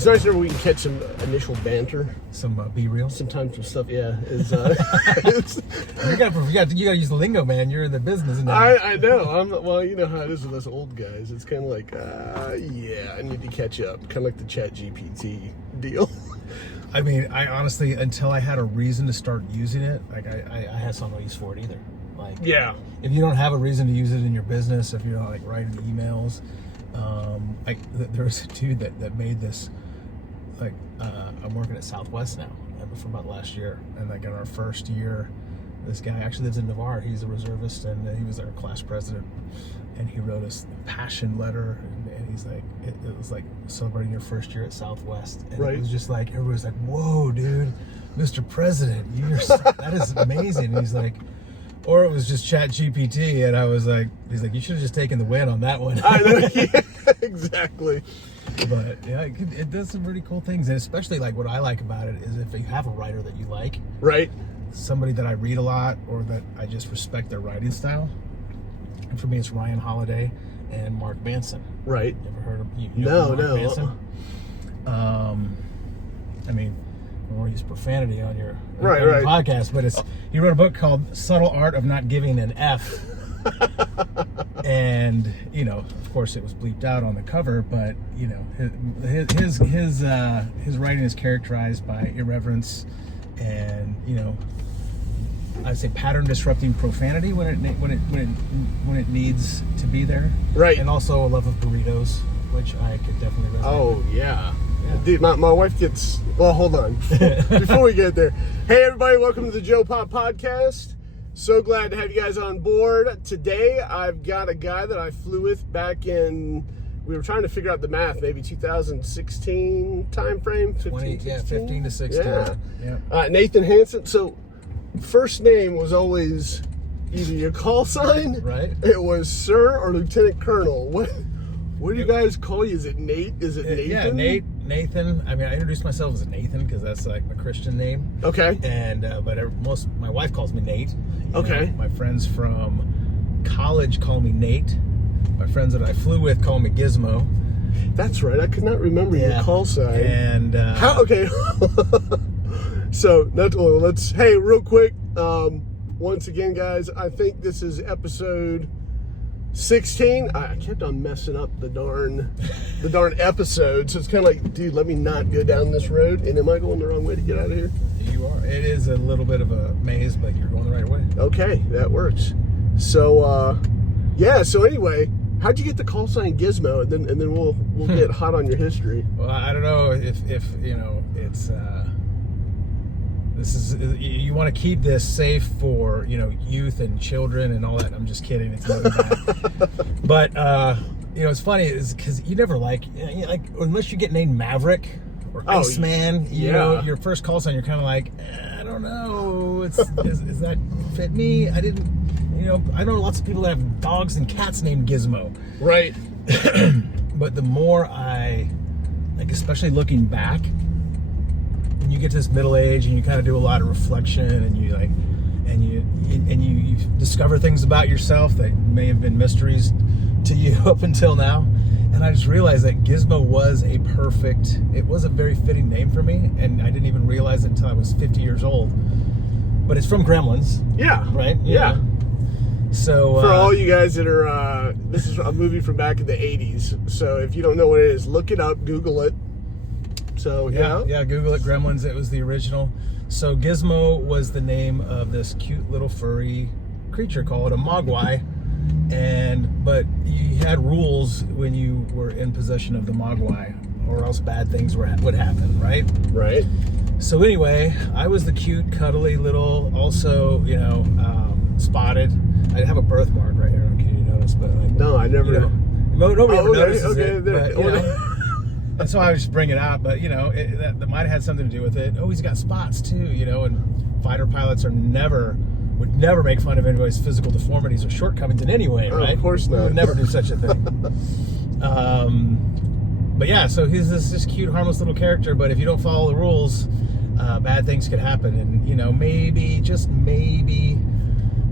it's nice whenever we can catch some initial banter. Some be real. Sometimes some stuff, yeah, is. You gotta use the lingo, man. You're in the business now. I know. Well, you know how it is with us old guys. It's kind of like, yeah, I need to catch up. Kind of like the Ep20 deal. I mean, I honestly, until I had a reason to start using it, like I had some no use for it either. Like, yeah, if you don't have a reason to use it in your business, if you're not like writing emails, there was a dude that made this. Like, I'm working at Southwest now for about last year, and like in our first year, this guy actually lives in Navarre. He's a reservist, and he was our class president, and he wrote us a passion letter, and he's like, it was like celebrating your first year at Southwest, and right. It was just like everybody's like, "Whoa, dude, Mr. President, that is amazing." And he's like, or it was just ChatGPT, and I was like, he's like, "You should have just taken the win on that one." I know, yeah, exactly. But yeah, it does some really cool things, and especially like what I like about it is if you have a writer that you like, right? Somebody that I read a lot or that I just respect their writing style. And for me, it's Ryan Holiday and Mark Manson. Right. You ever heard of No. Mark Manson? I mean, I don't want to use profanity on your podcast, but he wrote a book called Subtle Art of Not Giving an F. And of course it was bleeped out on the cover, but his writing is characterized by irreverence and I'd say pattern disrupting profanity when it needs to be there, right? And also a love of burritos, which I could definitely resonate. Oh with. yeah. Dude, my wife gets. Well, hold on. Before we get there, hey everybody, welcome to the Joe Pop Podcast. So glad to have you guys on board. Today, I've got a guy that I flew with back in, we were trying to figure out the math, maybe 2016 time frame, 15 to 16. Yeah. Nathan Hansen. So, first name was always either your call sign, right? It was Sir or Lieutenant Colonel. What do you guys call you? Is it Nate? Is it Nathan? Yeah, Nathan. I mean, I introduced myself as Nathan because that's like my Christian name. Okay. And but my wife calls me Nate. Okay. My friends from college call me Nate. My friends that I flew with call me Gizmo. That's right. I could not remember your call sign. And how? Okay. So let's. Hey, real quick. Once again, guys, I think this is episode 16. I kept on messing up the darn episode, so it's kind of like, dude, let me not go down this road. And am I going the wrong way to get out of here? You are. It is a little bit of a maze, but you're going the right way. Okay, that works. So, yeah. So anyway, how'd you get the call sign Gizmo? And then we'll get hot on your history. Well, I don't know if it's. This is, you want to keep this safe for youth and children and all that. I'm just kidding. It's not that. But it's funny is because you never like unless you get named Maverick or Iceman. Your first call sign, you're kind of like, I don't know. Is that fit me? I didn't. I know lots of people that have dogs and cats named Gizmo. Right. But the more I especially looking back. You get to this middle age and you kind of do a lot of reflection and you discover things about yourself that may have been mysteries to you up until now. And I just realized that Gizmo was a very fitting name for me, and I didn't even realize it until I was 50 years old. But it's from Gremlins. Yeah. Right? Yeah. So for all you guys that are this is a movie from back in the 80s. So if you don't know what it is, look it up, Google it. So yeah, Google it. Gremlins. It was the original. So Gizmo was the name of this cute little furry creature called a Mogwai, but you had rules when you were in possession of the Mogwai, or else bad things would happen. Right. Right. So anyway, I was the cute, cuddly little, also spotted. I have a birthmark right here. Can you notice? But no, I never. Nobody ever notices it. But, and so I was just bringing it out, but that might have had something to do with it. Oh, he's got spots too, and fighter pilots would never make fun of anybody's physical deformities or shortcomings in any way, right? Of course not. We would never do such a thing. But yeah, so he's this cute, harmless little character, but if you don't follow the rules, bad things could happen. And, maybe, just maybe,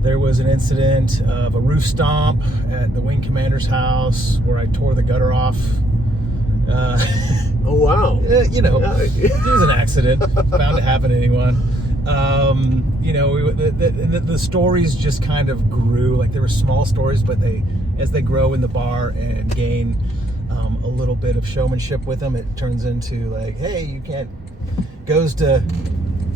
there was an incident of a roof stomp at the wing commander's house where I tore the gutter off. Oh, wow. You know, it was an accident. Bound to happen to anyone. You know, the stories just kind of grew. Like, there were small stories, but as they grow in the bar and gain a little bit of showmanship with them, it turns into like, hey, you can't, goes to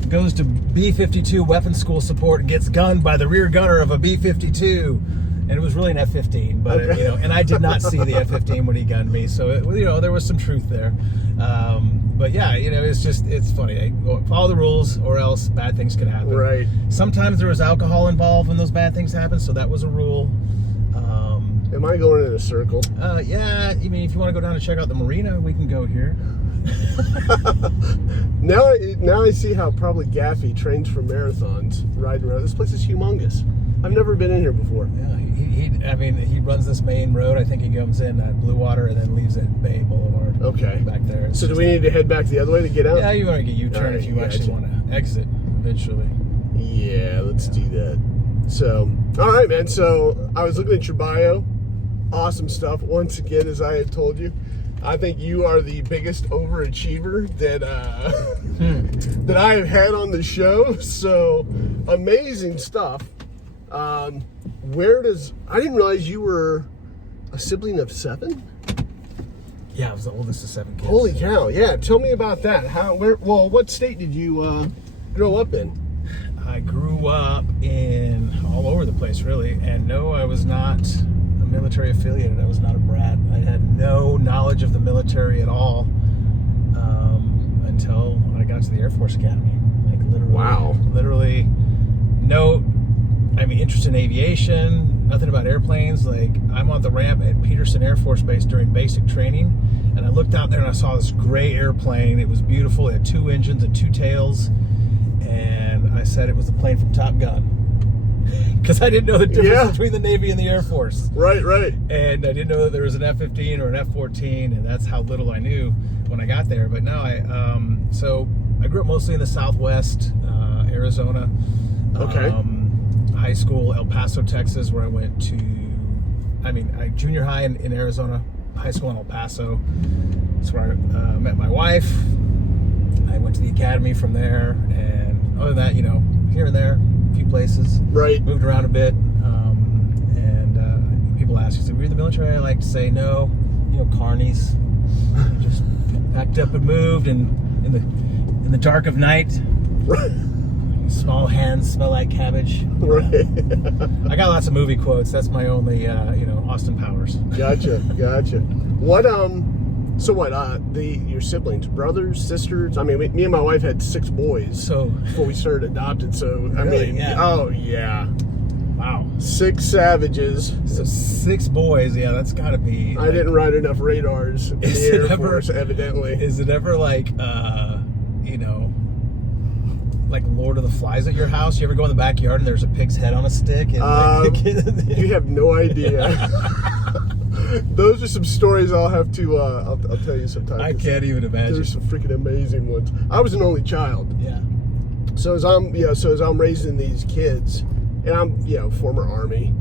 B-52 weapons school support and gets gunned by the rear gunner of a B-52. And it was really an F-15, but okay. you know, and I did not see the F-15 when he gunned me, so you know, there was some truth there. But yeah, you know, it's funny. Follow the rules, or else bad things could happen. Right. Sometimes there was alcohol involved when those bad things happen, so that was a rule. Am I going in a circle? Yeah. I mean, if you want to go down and check out the marina, we can go here. Now I see how probably Gaffey trains for marathons, riding around. This place is humongous. I've never been in here before. Yeah, he runs this main road. I think he comes in at Blue Water and then leaves at Bay Boulevard. Okay. Back there. So do we need to head back the other way to get out? Yeah, you want to get U-turn if you actually want to exit eventually. Yeah, let's do that. So, all right, man. So I was looking at your bio. Awesome stuff. Once again, as I had told you, I think you are the biggest overachiever that that I have had on the show. So amazing stuff. I didn't realize you were a sibling of 7? Yeah, I was the oldest of 7 kids. Holy cow! Yeah, tell me about that. What state did you grow up in? I grew up in all over the place, really, and no, I was not military affiliated. I was not a brat. I had no knowledge of the military at all until I got to the Air Force Academy. Like, literally. Wow. Literally, interest in aviation, nothing about airplanes. Like, I'm on the ramp at Peterson Air Force Base during basic training, and I looked out there and I saw this gray airplane. It was beautiful. It had 2 engines and 2 tails, and I said it was the plane from Top Gun. Because I didn't know the difference between the Navy and the Air Force. Right. And I didn't know that there was an F-15 or an F-14, and that's how little I knew when I got there. But no, so I grew up mostly in the Southwest, Arizona. Okay. High school, El Paso, Texas, where I went to, junior high in Arizona, high school in El Paso. That's where I met my wife. I went to the academy from there, and other than that, you know, here and there, a few places. Right. Moved around a bit, and people ask you, so were you in the military? I like to say no, you know, carnies. Just packed up and moved, and in the dark of night, small hands smell like cabbage. Right. I got lots of movie quotes. That's my only, Austin Powers. Gotcha. Your siblings, brothers, sisters? I mean, me and my wife had 6 boys before we started adopted. So, oh yeah. Wow. 6 savages. So 6 boys, yeah, that's gotta be. I didn't ride enough radars in the Air Force, evidently. Is it ever like, like Lord of the Flies at your house? You ever go in the backyard and there's a pig's head on a stick? And you have no idea. Those are some stories I'll have to, I'll tell you sometime. I can't even imagine. There's some freaking amazing ones. I was an only child. Yeah. So as I'm raising these kids, and I'm, former Army,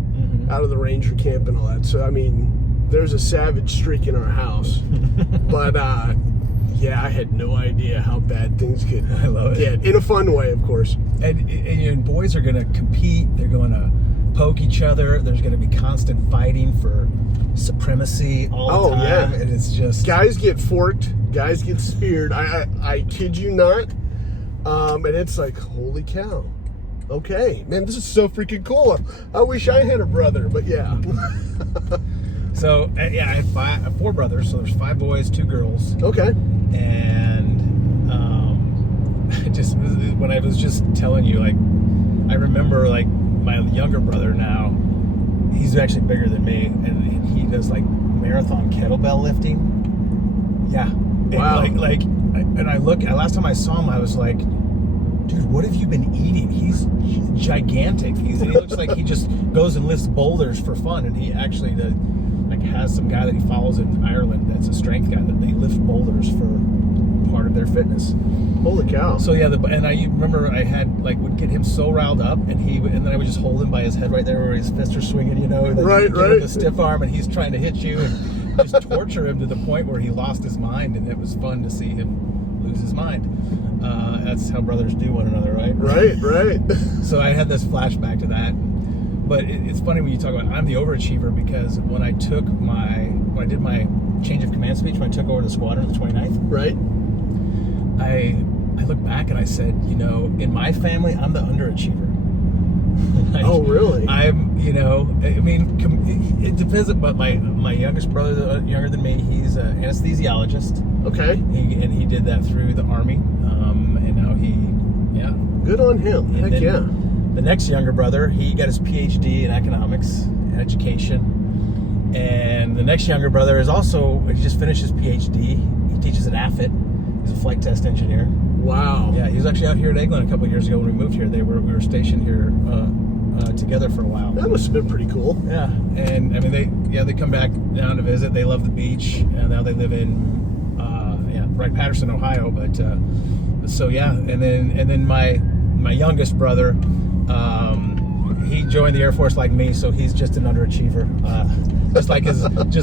out of the Ranger camp and all that. So, I mean, there's a savage streak in our house. But, I had no idea how bad things could get. In a fun way, of course. And boys are going to compete. They're going to poke each other. There's going to be constant fighting for supremacy all the time. And it's just... Guys get forked. Guys get speared. I kid you not. And it's like, holy cow. Okay. Man, this is so freaking cool. I wish I had a brother, but yeah. So, I had 4 brothers. So there's 5 boys, 2 girls. Okay. And just when I was just telling you, like, I remember, like, my younger brother now, he's actually bigger than me, and he does, like, marathon kettlebell lifting. Yeah. Wow. And I look, last time I saw him, I was like, dude, what have you been eating? He's gigantic. He looks like he just goes and lifts boulders for fun, and he actually has some guy that he follows in Ireland that's a strength guy that they lift boulders for part of their fitness. Holy cow. So yeah, and I remember I had would get him so riled up, and then I would just hold him by his head right there where his fists are swinging, Right. With a stiff arm, and he's trying to hit you, and just torture him to the point where he lost his mind, and it was fun to see him lose his mind. That's how brothers do one another, right? Right. So I had this flashback to that. But it's funny when you talk about I'm the overachiever, because when I did my change of command speech, when I took over the squadron of the 29th, right, I look back and I said, in my family, I'm the underachiever. Oh, really? I'm, it depends. But my youngest brother, younger than me, he's an anesthesiologist. Okay. He did that through the Army, and now good on him. And Heck yeah. The next younger brother, he got his PhD in economics and education. And the next younger brother he just finished his PhD. He teaches at AFIT. He's a flight test engineer. Wow. Yeah, he was actually out here at Eglin a couple of years ago when we moved here. We were stationed here together for a while. That must have been pretty cool. Yeah, and I mean they come back down to visit. They love the beach, and now they live in Patterson, Ohio. But so yeah, and then my youngest brother, he joined the Air Force like me, so he's just an underachiever, just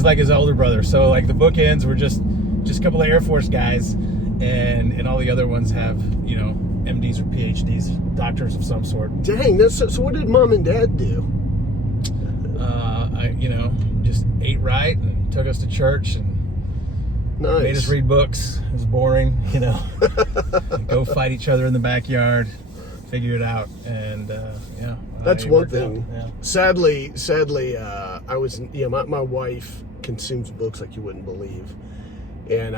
like his older brother. So like the bookends were just a couple of Air Force guys, and all the other ones have MDs or PhDs, doctors of some sort. Dang, so what did mom and dad do? Just ate right and took us to church and nice. Made us read books. It was boring, Go fight each other in the backyard, figure it out, and that's one thing. Yeah. Sadly, I was my wife consumes books like you wouldn't believe, and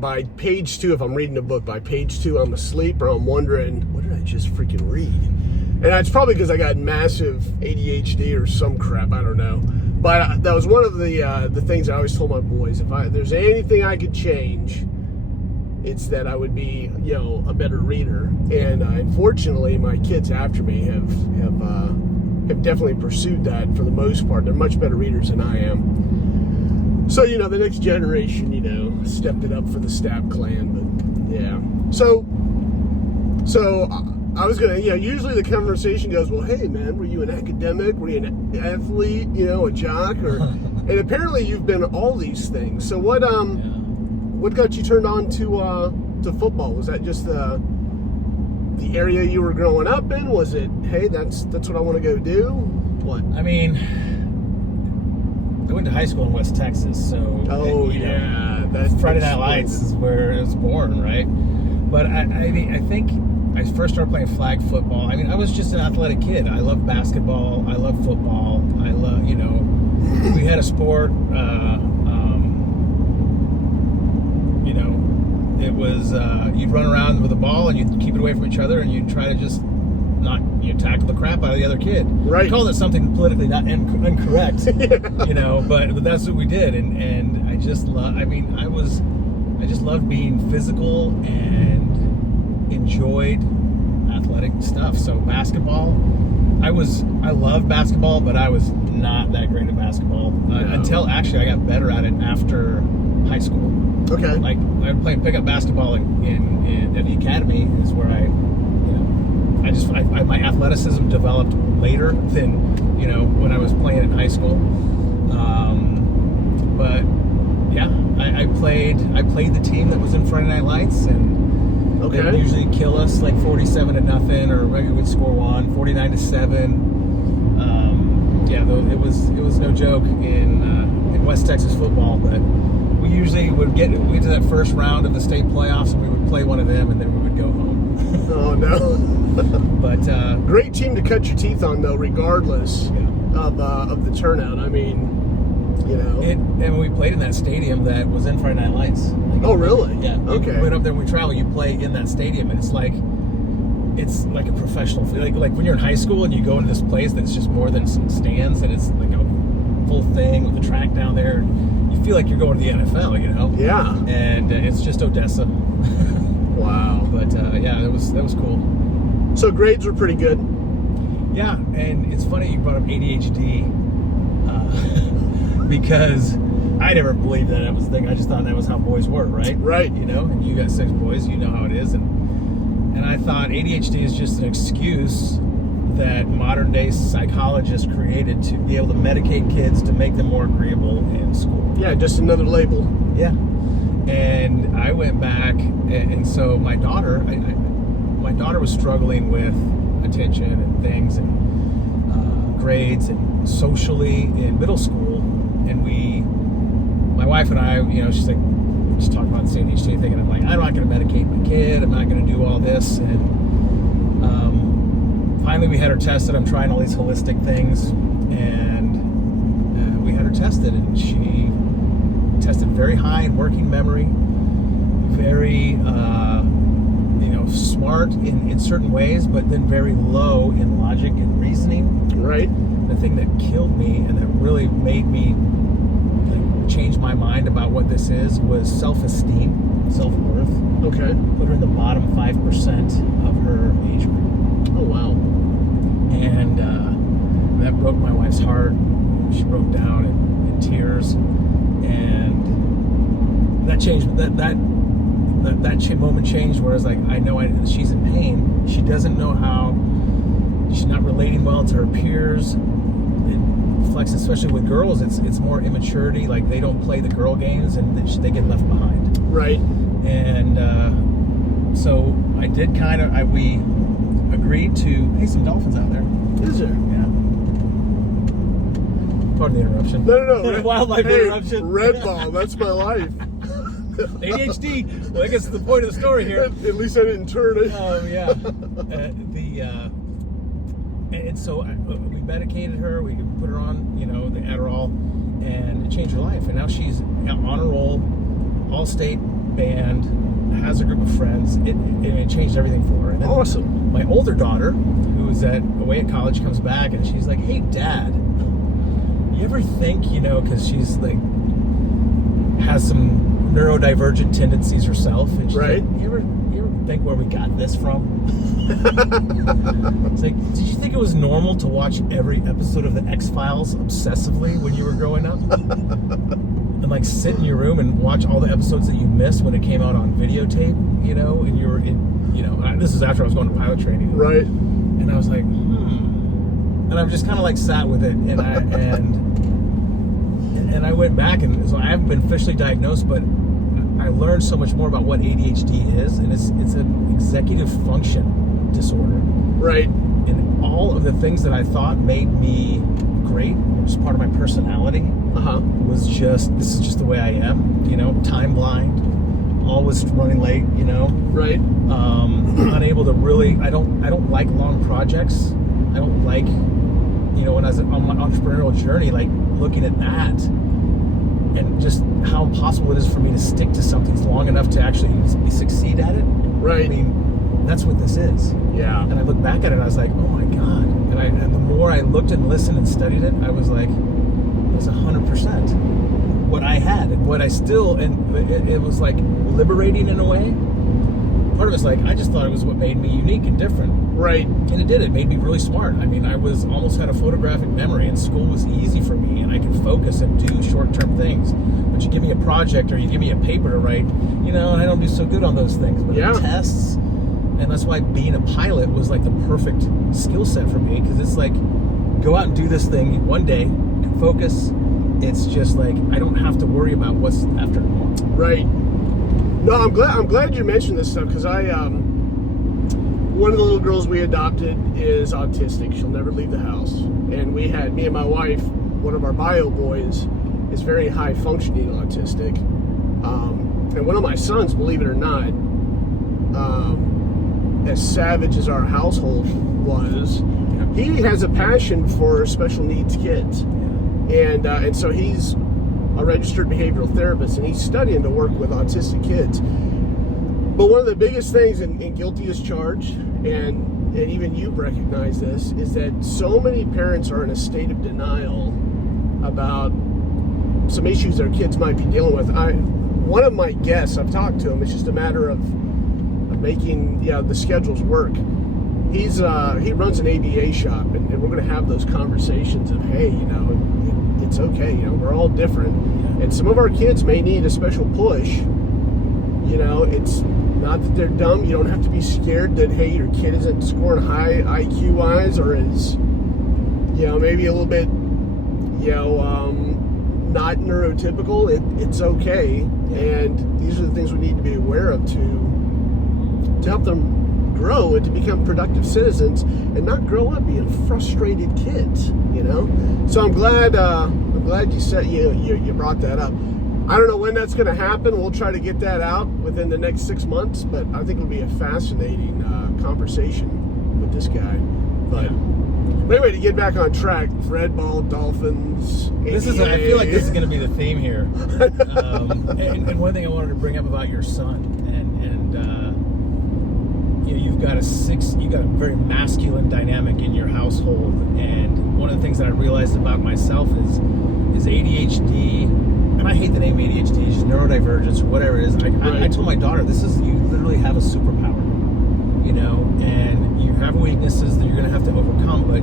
by page 2, if I'm reading a book, by page 2 I'm asleep, or I'm wondering, what did I just freaking read? And it's probably because I got massive ADHD or some crap, I don't know. But that was one of the things I always told my boys. If there's anything I could change, it's that I would be, a better reader. And unfortunately, my kids after me have definitely pursued that for the most part. They're much better readers than I am. So, the next generation, stepped it up for the Stapp clan. But yeah. So I was gonna, usually the conversation goes, well, hey man, were you an academic? Were you an athlete? A jock? And apparently you've been all these things. So what got you turned on to football? Was that just the area you were growing up in? Was it, hey, that's what I want to go do? What? I mean, I went to high school in West Texas, so that's Friday Night Lights is where it was born, right? But I think I first started playing flag football. I mean, I was just an athletic kid. I loved basketball. I loved football. I love, we had a sport. It was you'd run around with a ball and you'd keep it away from each other, and you'd try to just tackle the crap out of the other kid. Right. We called it something politically not incorrect, but that's what we did, and I just love. I mean, I just loved being physical and enjoyed athletic stuff. So basketball, I loved basketball, but I was not that great at basketball until actually I got better at it after high school. Okay. Like I played pickup basketball at the academy is where my athleticism developed later than when I was playing in high school. But yeah, I played the team that was in Friday Night Lights, and they would usually kill us like 47-0, or maybe we'd score 49-7. It was no joke in West Texas football, but we usually would get to that first round of the state playoffs, and we would play one of them, and then we would go home. Oh no! But great team to cut your teeth on, though, regardless of the turnout. I mean, and we played in that stadium that was in Friday Night Lights. Oh, really? Yeah. Okay. We went up there and we travel. You play in that stadium, and it's like a professional. Like when you're in high school and you go into this place that's just more than some stands, and it's like a full thing with the track down there. You feel like you're going to the NFL, Yeah. And it's just Odessa. Wow. But that was cool. So grades were pretty good. Yeah, and it's funny you brought up ADHD because I never believed that was a thing. I just thought that was how boys were, right? Right. And you got 6 boys, you know how it is, and I thought ADHD is just an excuse that modern day psychologists created to be able to medicate kids to make them more agreeable in school. Yeah, just another label. Yeah. And I went back, and so my daughter was struggling with attention and things, and grades, and socially in middle school. And my wife and I, she's like, just talking about the ADHD thing, and I'm like, I'm not going to medicate my kid. I'm not going to do all this. And finally, we had her tested. I'm trying all these holistic things, and we had her tested, and she tested very high in working memory, very smart in certain ways, but then very low in logic and reasoning. Right. The thing that killed me and that really made me change my mind about what this is was self-esteem, self-worth. Okay. Put her in the bottom 5% of her age group. Oh, wow. And that broke my wife's heart. She broke down in tears, and that changed. That moment changed. Where I was like, I know she's in pain. She doesn't know how. She's not relating well to her peers. It reflects, especially with girls. It's more immaturity. Like, they don't play the girl games, and they get left behind. Right. And so I did we agreed to. Hey, some dolphins out there. Is there? Yeah. Pardon the interruption. No. Wildlife interruption. Red ball. That's my life. ADHD. Well, I guess the point of the story here. At least I didn't turn it. Yeah. And so we medicated her. We put her on, the Adderall, and it changed her life. And now she's on a roll, all-state band, has a group of friends. It changed everything for her. And then Awesome. My older daughter, who's away at college, comes back, and she's like, "Hey, Dad, you ever think, because she's like has some neurodivergent tendencies herself, and she's right. like, you ever think where we got this from?" It's like, did you think it was normal to watch every episode of the X-Files obsessively when you were growing up? And like sit in your room and watch all the episodes that you missed when it came out on videotape, and you were in, this is after I was going to pilot training. Right. And I was like, And I've just kind of like sat with it, and I went back, and so I haven't been officially diagnosed, but I learned so much more about what ADHD is, and it's an executive function disorder. Right. And all of the things that I thought made me great, just part of my personality, was this is just the way I am, time blind, always running late, Right. Unable to really, I don't like long projects. I don't like, when I was on my entrepreneurial journey, like looking at that and just how impossible it is for me to stick to something long enough to actually succeed at it. Right. I mean, that's what this is. Yeah. And I look back at it and I was like, oh my God. And the more I looked and listened and studied it, I was like, it was 100% what I had and what I still, and it was like liberating in a way. Part of it's like, I just thought it was what made me unique and different. Right. And it did. It made me really smart. I mean, I almost had a photographic memory, and school was easy for me, and I could focus and do short-term things. But you give me a project or you give me a paper to write, I don't do so good on those things. But tests, and that's why being a pilot was like the perfect skill set for me, because it's like, go out and do this thing one day and focus. It's just like, I don't have to worry about what's after tomorrow. Right. No, I'm glad you mentioned this stuff, because one of the little girls we adopted is autistic. She'll never leave the house. And me and my wife, one of our bio boys is very high functioning autistic. And one of my sons, believe it or not, as savage as our household was, he has a passion for special needs kids. And so he's a registered behavioral therapist, and he's studying to work with autistic kids. But one of the biggest things, and guilty as charged, and even you've recognized this, is that so many parents are in a state of denial about some issues their kids might be dealing with. One of my guests, I've talked to him, it's just a matter of making the schedules work. He runs an ABA shop, and we're going to have those conversations of, hey, it's okay, we're all different, and some of our kids may need a special push. Not that they're dumb. You don't have to be scared that, hey, your kid isn't scoring high IQ-wise or is, maybe a little bit, not neurotypical. It's okay. And these are the things we need to be aware of to help them grow and to become productive citizens and not grow up being frustrated kids, So I'm glad you said you brought that up. I don't know when that's going to happen. We'll try to get that out within the next 6 months, but I think it'll be a fascinating conversation with this guy. But anyway, to get back on track, Red Ball, Dolphins, I feel like this is going to be the theme here. And one thing I wanted to bring up about your son, you've got a very masculine dynamic in your household, and one of the things that I realized about myself is ADHD, and I hate the name ADHD, it's just neurodivergence or whatever it is. I told my daughter, you literally have a superpower, and you have weaknesses that you're going to have to overcome, but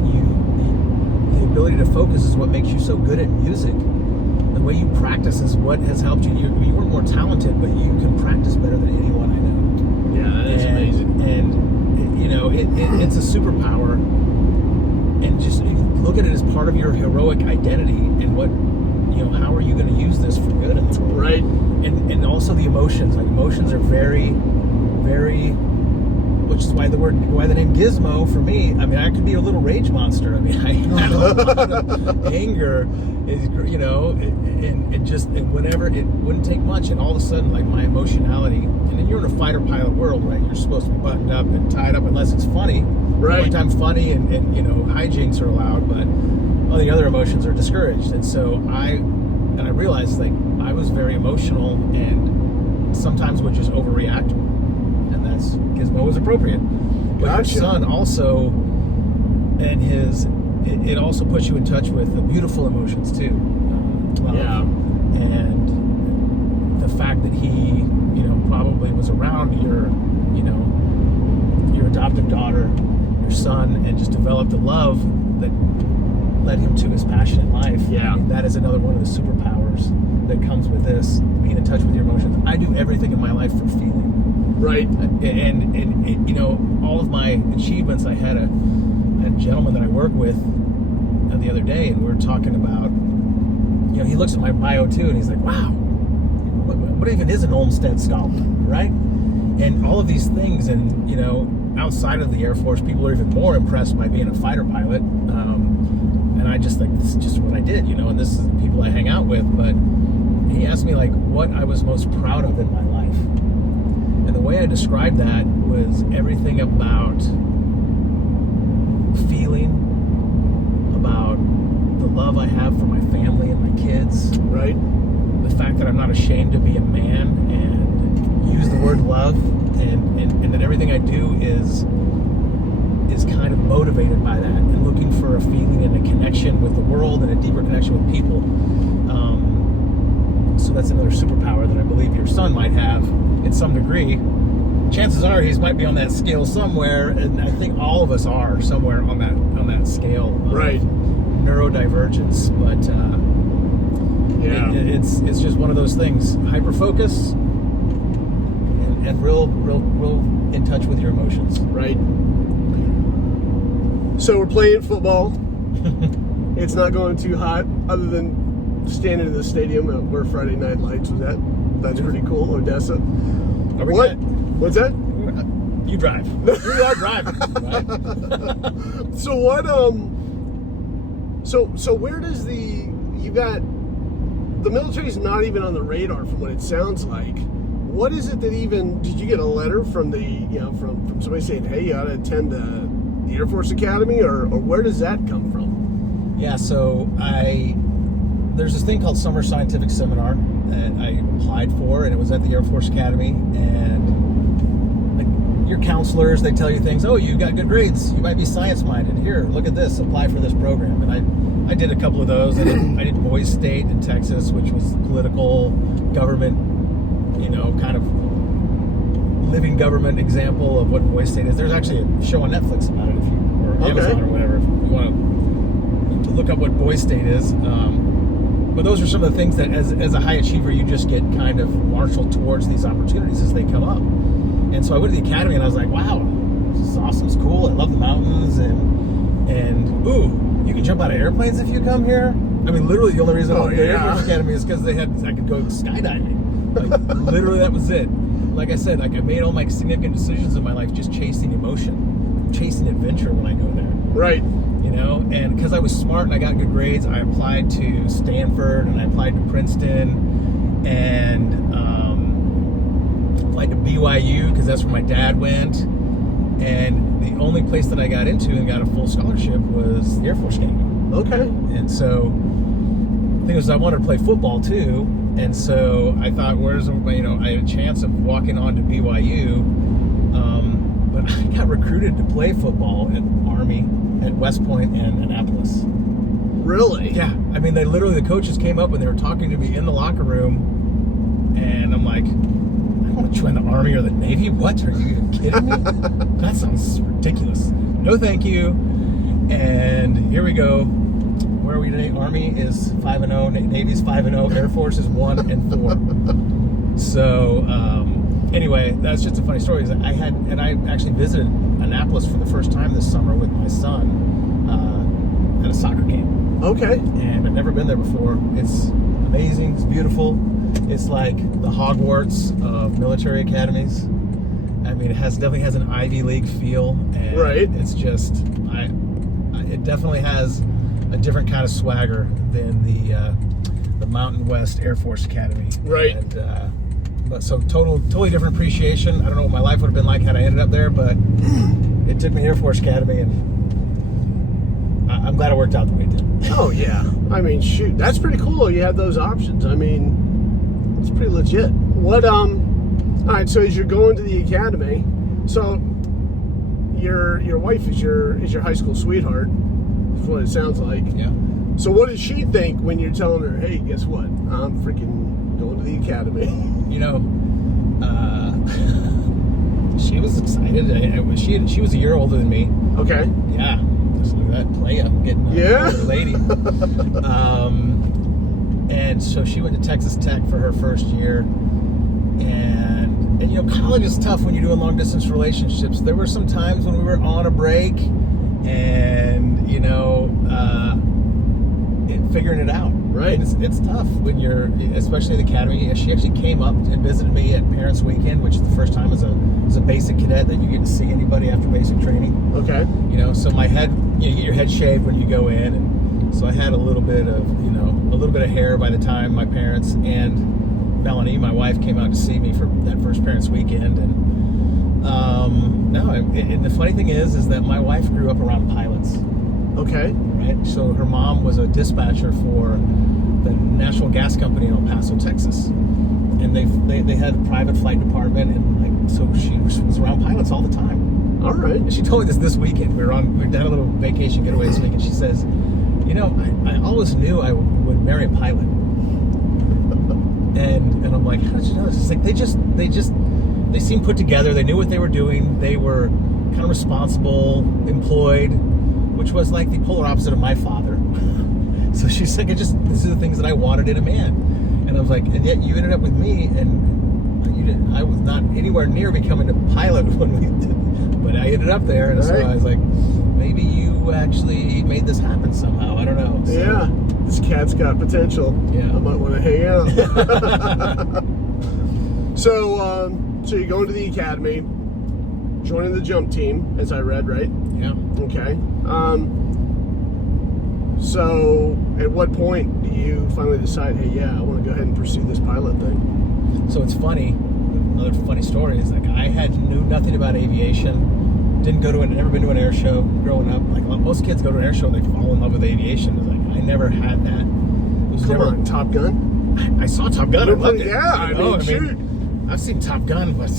the ability to focus is what makes you so good at music. The way you practice is what has helped you. You weren't more talented, but you can practice better than anyone I know. Yeah, that's amazing. And it's a superpower, and just look at it as part of your heroic identity, and what, how are you going to use this for good in the world? Right. And also the emotions. Like, emotions are very, very, which is why the name Gizmo for me. I mean, I could be a little rage monster. I mean, I have a lot of anger, and whenever it wouldn't take much, and all of a sudden, like, my emotionality. And then you're in a fighter pilot world, right? You're supposed to be buttoned up and tied up unless it's funny. Right. One time funny and hijinks are allowed, but all the other emotions are discouraged. And so I realized, like, I was very emotional and sometimes would just overreact, and that's Gizmo was appropriate. But Gotcha. Your son also, and it also puts you in touch with the beautiful emotions too. Love. Yeah. And the fact that he, probably was around your adoptive daughter, your son, and just developed a love that led him to his passion in life. Yeah. I mean, that is another one of the superpowers that comes with this, being in touch with your emotions. I do everything in my life for feeling. Right. And all of my achievements, I had a gentleman that I work with the other day, and we were talking about, he looks at my bio too, and he's like, wow, what even is an Olmsted Scholar, right? And all of these things, and, outside of the Air Force, people are even more impressed by being a fighter pilot. And I just think, this is just what I did, and this is the people I hang out with. But he asked me, like, what I was most proud of in my life. And the way I described that was everything about feeling, about the love I have for my family and my kids. Right. The fact that I'm not ashamed to be a man and use the word love, and that everything I do is kind of motivated by that, and looking for a feeling and a connection with the world and a deeper connection with people. So that's another superpower that I believe your son might have in some degree. Chances are he might be on that scale somewhere, and I think all of us are somewhere on that scale. Right. Neurodivergence, but it's just one of those things. Hyper focus and real in touch with your emotions. Right. So we're playing football. It's not going too hot, other than standing in the stadium where Friday Night Lights was at. That's pretty cool. Odessa. What? What's that? You drive. You are driving. Right? So what? So where does you got the military's not even on the radar from what it sounds like. What is it that did you get a letter from from somebody saying, hey, you ought to attend the Air Force Academy, or where does that come from? Yeah, so there's this thing called Summer Scientific Seminar that I applied for, and it was at the Air Force Academy, and like, your counselors, they tell you things, oh, you got good grades, you might be science-minded, here, look at this, apply for this program. And I did a couple of those. I did Boise State in Texas, which was political, government, kind of living government example of what Boise State is. There's actually a show on Netflix about it, or Amazon or whatever, if you want to look up what Boise State is. But those are some of the things that as a high achiever, you just get kind of marshaled towards these opportunities as they come up. And so I went to the academy, and I was like, wow, this is awesome. It's cool. I love the mountains, and ooh, you can jump out of airplanes if you come here. I mean, literally, the only reason I went to the Air Force Academy is because I could go skydiving. Like, literally, that was it. Like I said, like I made all my significant decisions in my life just chasing emotion, chasing adventure when I go there. Right. You know, and because I was smart and I got good grades, I applied to Stanford and I applied to Princeton and applied to BYU because that's where my dad went. And the only place that I got into and got a full scholarship was the Air Force Academy. Okay. And so the thing was, I wanted to play football too. And so I thought, I had a chance of walking on to BYU. But I got recruited to play football at Army, at West Point and Annapolis. Really? Yeah. I mean, the coaches came up and they were talking to me in the locker room. And I'm like, I don't want to join the Army or the Navy. What? Are you kidding me? That sounds ridiculous. No, thank you. And here we go. Where are we today? Army is 5-0, Navy's 5-0, Air Force is 1-4. So anyway, that's just a funny story. I actually visited Annapolis for the first time this summer with my son at a soccer game. Okay. And I've never been there before. It's amazing. It's beautiful. It's like the Hogwarts of military academies. I mean, it definitely has an Ivy League feel. And right. It's just, it definitely has a different kind of swagger than the Mountain West Air Force Academy. Right. And, but so totally different appreciation. I don't know what my life would have been like had I ended up there, but it took me to Air Force Academy, and I'm glad it worked out the way it did. Oh yeah. I mean, shoot, that's pretty cool. You have those options. I mean, it's pretty legit. What all right, so as you're going to the academy, so your wife is your high school sweetheart. That's what it sounds like. Yeah. So what does she think when you're telling her, hey, guess what? I'm freaking going to the academy. You know, she was excited. She was a year older than me. Okay. Yeah. Just look at that play up, getting a lady. And so she went to Texas Tech for her first year. And you know, college is tough when you're doing long distance relationships. There were some times when we were on a break and, you know, figuring it out. Right. And it's tough when you're, especially in the academy. She actually came up and visited me at Parents Weekend, which is the first time as a basic cadet that you get to see anybody after basic training. Okay. You know, so my head, you get your head shaved when you go in, and so I had a little bit of hair by the time my parents and Melanie, my wife, came out to see me for that first Parents Weekend. And and the funny thing is that my wife grew up around pilots. Okay. Right. So her mom was a dispatcher for the National Gas Company in El Paso, Texas, and they had a private flight department, and so she was around pilots all the time. All right. And she told me this weekend. We had a little vacation getaway this weekend. She says, you know, I always knew I would marry a pilot. And I'm like, how did you know this? It's like they seemed put together. They knew what they were doing. They were kind of responsible, employed, which was like the polar opposite of my father. So she's like, these are the things that I wanted in a man. And I was like, and yet you ended up with me, and I was not anywhere near becoming a pilot when we did, but I ended up there, and so I was like, maybe you actually made this happen somehow. I don't know. So, yeah, this cat's got potential. Yeah, I might want to hang out. So you're going to the academy, joining the jump team, as I read, right? Yeah. Okay. So at what point do you finally decide, hey, yeah, I want to go ahead and pursue this pilot thing? So it's funny. Another funny story is like I knew nothing about aviation. Never been to an air show growing up. Like most kids go to an air show, they fall in love with aviation. It's like I never had that. Come on, Top Gun. I saw Top Gun. I loved it. Yeah, I mean, shoot. I've seen Top Gun at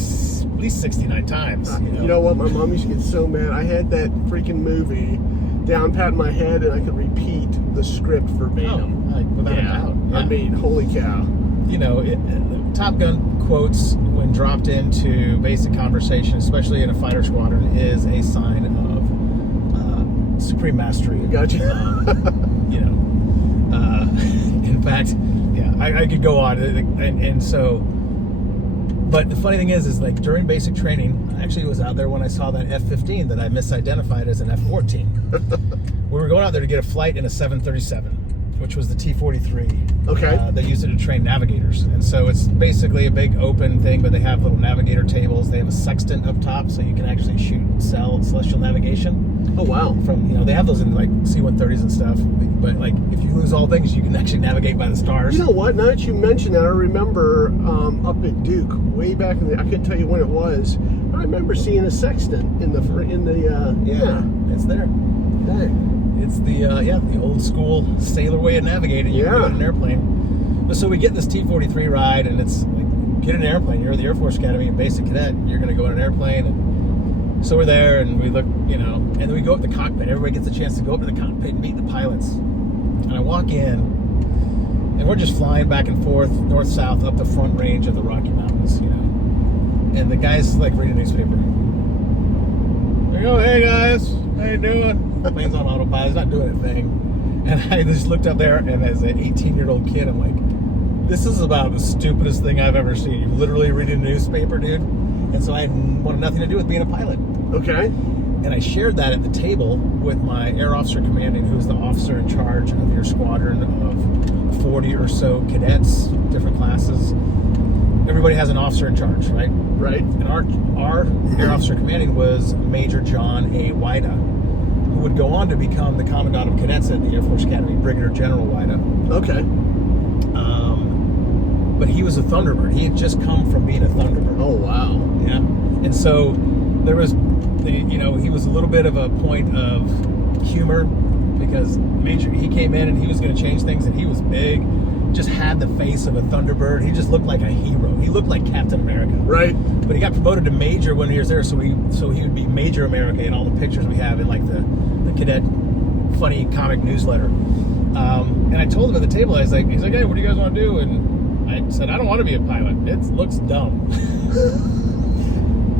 least 69 times. You know what? My mom used to get so mad. I had that freaking movie down pat in my head, and I could repeat the script verbatim. Without a doubt. Yeah. I mean, holy cow. You know, Top Gun quotes, when dropped into basic conversation, especially in a fighter squadron, is a sign of supreme mastery. Gotcha. You know, in fact, yeah, I could go on, and so But the funny thing is like during basic training, actually it was out there when I saw that F-15 that I misidentified as an F-14. We were going out there to get a flight in a 737, which was the T-43. Okay. They used it to train navigators. And so it's basically a big open thing, but they have little navigator tables. They have a sextant up top so you can actually shoot celestial navigation. Oh, wow. From, they have those in like C-130s and stuff. But like if you lose all things, you can actually navigate by the stars. You know what? Now that you mentioned that, I remember up at Duke, way back in the, I couldn't tell you when it was. I remember seeing a sextant in the it's there. Dang. It's the old school sailor way of navigating. You can go in an airplane. But so we get this T-43 ride, and it's like, get in an airplane. You're at the Air Force Academy, a basic cadet. You're going to go in an airplane. And so we're there, and we look, and then we go up to the cockpit. Everybody gets a chance to go up to the cockpit and meet the pilots. And I walk in, and we're just flying back and forth, north-south, up the front range of the Rocky Mountains, And the guy's like reading a newspaper. They go, hey guys, how you doing? Plane's on autopilot, he's not doing a thing. And I just looked up there, and as an 18-year-old kid, I'm like, this is about the stupidest thing I've ever seen. You're literally reading a newspaper, dude. And so I wanted nothing to do with being a pilot. Okay. And I shared that at the table with my air officer commanding, who's the officer in charge of your squadron of 40 or so cadets, different classes. Everybody has an officer in charge, right? Right. And our air officer commanding was Major John A. Wida, who would go on to become the commandant of cadets at the Air Force Academy, Brigadier General Wida. Okay. But he was a Thunderbird. He had just come from being a Thunderbird. Oh, wow. Yeah. And so there was, he was a little bit of a point of humor because he came in and he was going to change things, and he was big, just had the face of a Thunderbird. He just looked like a hero. He looked like Captain America. Right. But he got promoted to Major when he was there, so he would be Major America in all the pictures we have in like the cadet funny comic newsletter. And I told him at the table, he's like, hey, what do you guys want to do? And I said, I don't want to be a pilot. It looks dumb.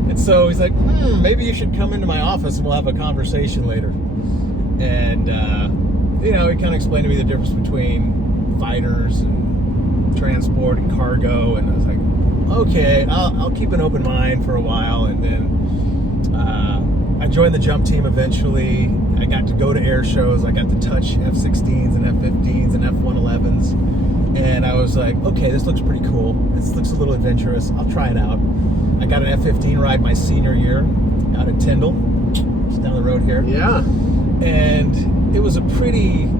And so he's like, maybe you should come into my office and we'll have a conversation later. And, he kind of explained to me the difference between fighters and transport and cargo. And I was like, okay, I'll keep an open mind for a while. And then I joined the jump team eventually. I got to go to air shows. I got to touch F-16s and F-15s and F-111s. And I was like, okay, this looks pretty cool. This looks a little adventurous. I'll try it out. I got an F-15 ride my senior year out at Tyndall, just down the road here. Yeah. And it was actually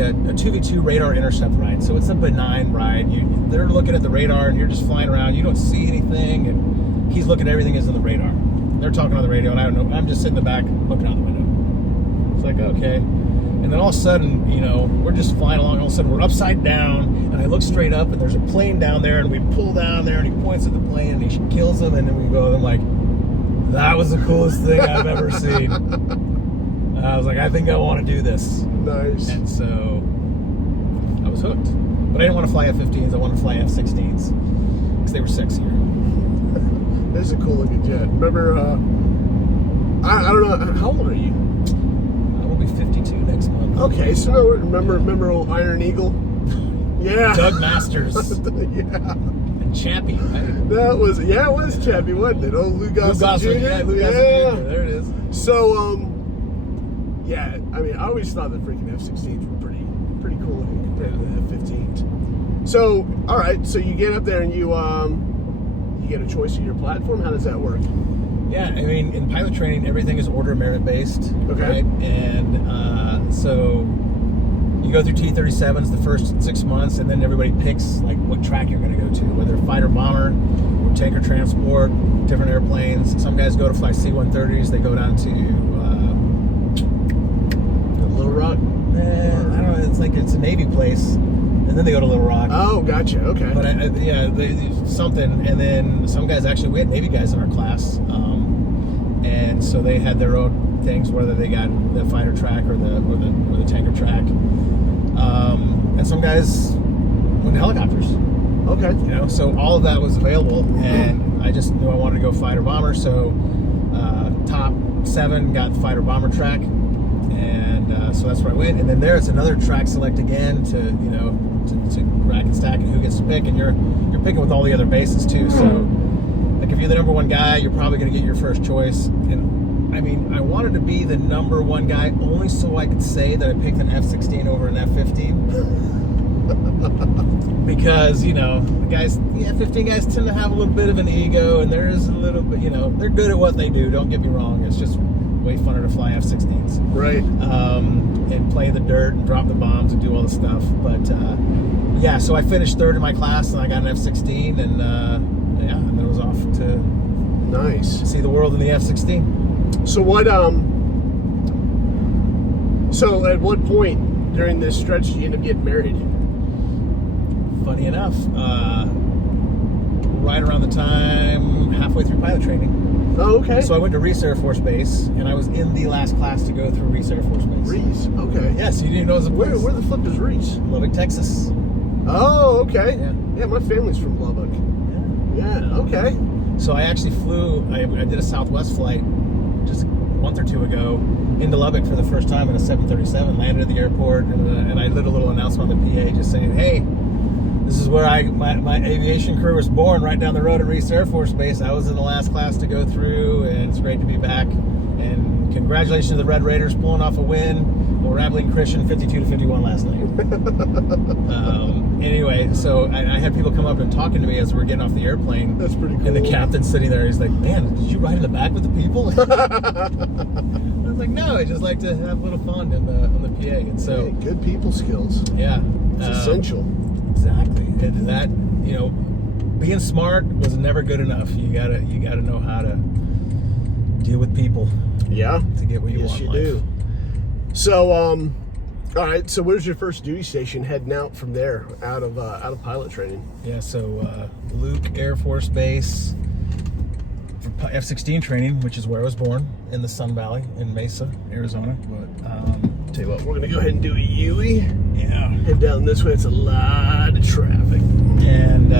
a 2v2 radar intercept ride. So it's a benign ride. They're looking at the radar and you're just flying around. You don't see anything. And he's looking at everything that's in the radar. They're talking on the radio and I don't know. I'm just sitting in the back looking out the window. It's like, okay. And then all of a sudden, we're just flying along. All of a sudden, we're upside down, and I look straight up, and there's a plane down there, and we pull down there, and he points at the plane, and he kills him, and then we go, and I'm like, that was the coolest thing I've ever seen. I was like, I think I want to do this. Nice. And so I was hooked. But I didn't want to fly F-15s. I wanted to fly F-16s because they were sexier. This is a cool looking jet. Remember, I don't know, how old are you? 52 next month. Okay, so remember old Iron Eagle? Yeah. Doug Masters. Yeah. And Chappie, right? That was, it was Chappie, wasn't it? Oh, Lou Gossett Jr.? Yeah, Lou Gossett Jr. There it is. So, I always thought the freaking F-16s were pretty cool looking compared to the F-15s. So, all right, so you get up there and you get a choice of your platform. How does that work? Yeah, in pilot training, everything is order merit based. Okay. Right? And so you go through T-37s the first 6 months, and then everybody picks like what track you're going to go to, whether fighter bomber or tanker transport, different airplanes. Some guys go to fly C-130s. They go down to Little Rock. I don't know. It's a Navy place, and then they go to Little Rock. Oh, gotcha. Okay. But something, and then some guys we had Navy guys in our class. And so they had their own things, whether they got the fighter track or the tanker track. And some guys went to helicopters. Okay. So all of that was available, and I just knew I wanted to go fighter bomber. So top 7 got fighter bomber track, and so that's where I went. And then it's another track select again to rack and stack and who gets chance to pick, and you're picking with all the other bases too. So, like if you're the number one guy, you're probably going to get your first choice. And I mean, I wanted to be the number one guy only so I could say that I picked an F16 over an F15. Because, you know, the guys, the F15 guys tend to have a little bit of an ego, and there's a little bit, you know, they're good at what they do. Don't get me wrong. It's just way funner to fly F16s. Right. And play the dirt and drop the bombs and do all the stuff. But yeah, so I finished third in my class, and I got an F16, and yeah, and then I was off to see the world in the F16. So what? So at what point during this stretch did you end up getting married? Funny enough, right around the time halfway through pilot training. Oh, okay. So I went to Reese Air Force Base, and I was in the last class to go through Reese Air Force Base. Reese, okay. Yeah, so you didn't know it was a place. Where the flip is Reese? Lubbock, Texas. Oh, okay. Yeah, my family's from Lubbock. Yeah, okay. So I actually flew, I did a Southwest flight just a month or two ago into Lubbock for the first time in a 737, landed at the airport, and I did a little announcement on the PA just saying, hey, this is where my aviation career was born, right down the road at Reese Air Force Base. I was in the last class to go through, and it's great to be back. And congratulations to the Red Raiders pulling off a win over Abilene Christian 52-51 last night. Anyway, so I had people come up and talking to me as we were getting off the airplane. That's pretty cool. And the captain's sitting there. He's like, man, did you ride in the back with the people? I was like, no, I just like to have a little fun on the PA. And so, hey, good people skills. Yeah. It's essential. Exactly. And that, you know, being smart was never good enough. You gotta know how to deal with people. Yeah. To get what you want. Yes, you in life. do. So, all right. So, where's your first duty station heading out from there, out of pilot training? Yeah. So, Luke Air Force Base for F-16 training, which is where I was born, in the Sun Valley in Mesa, Arizona. But tell you what, we're gonna go ahead and do a Yui. yeah, Head down this way. It's a lot of traffic. and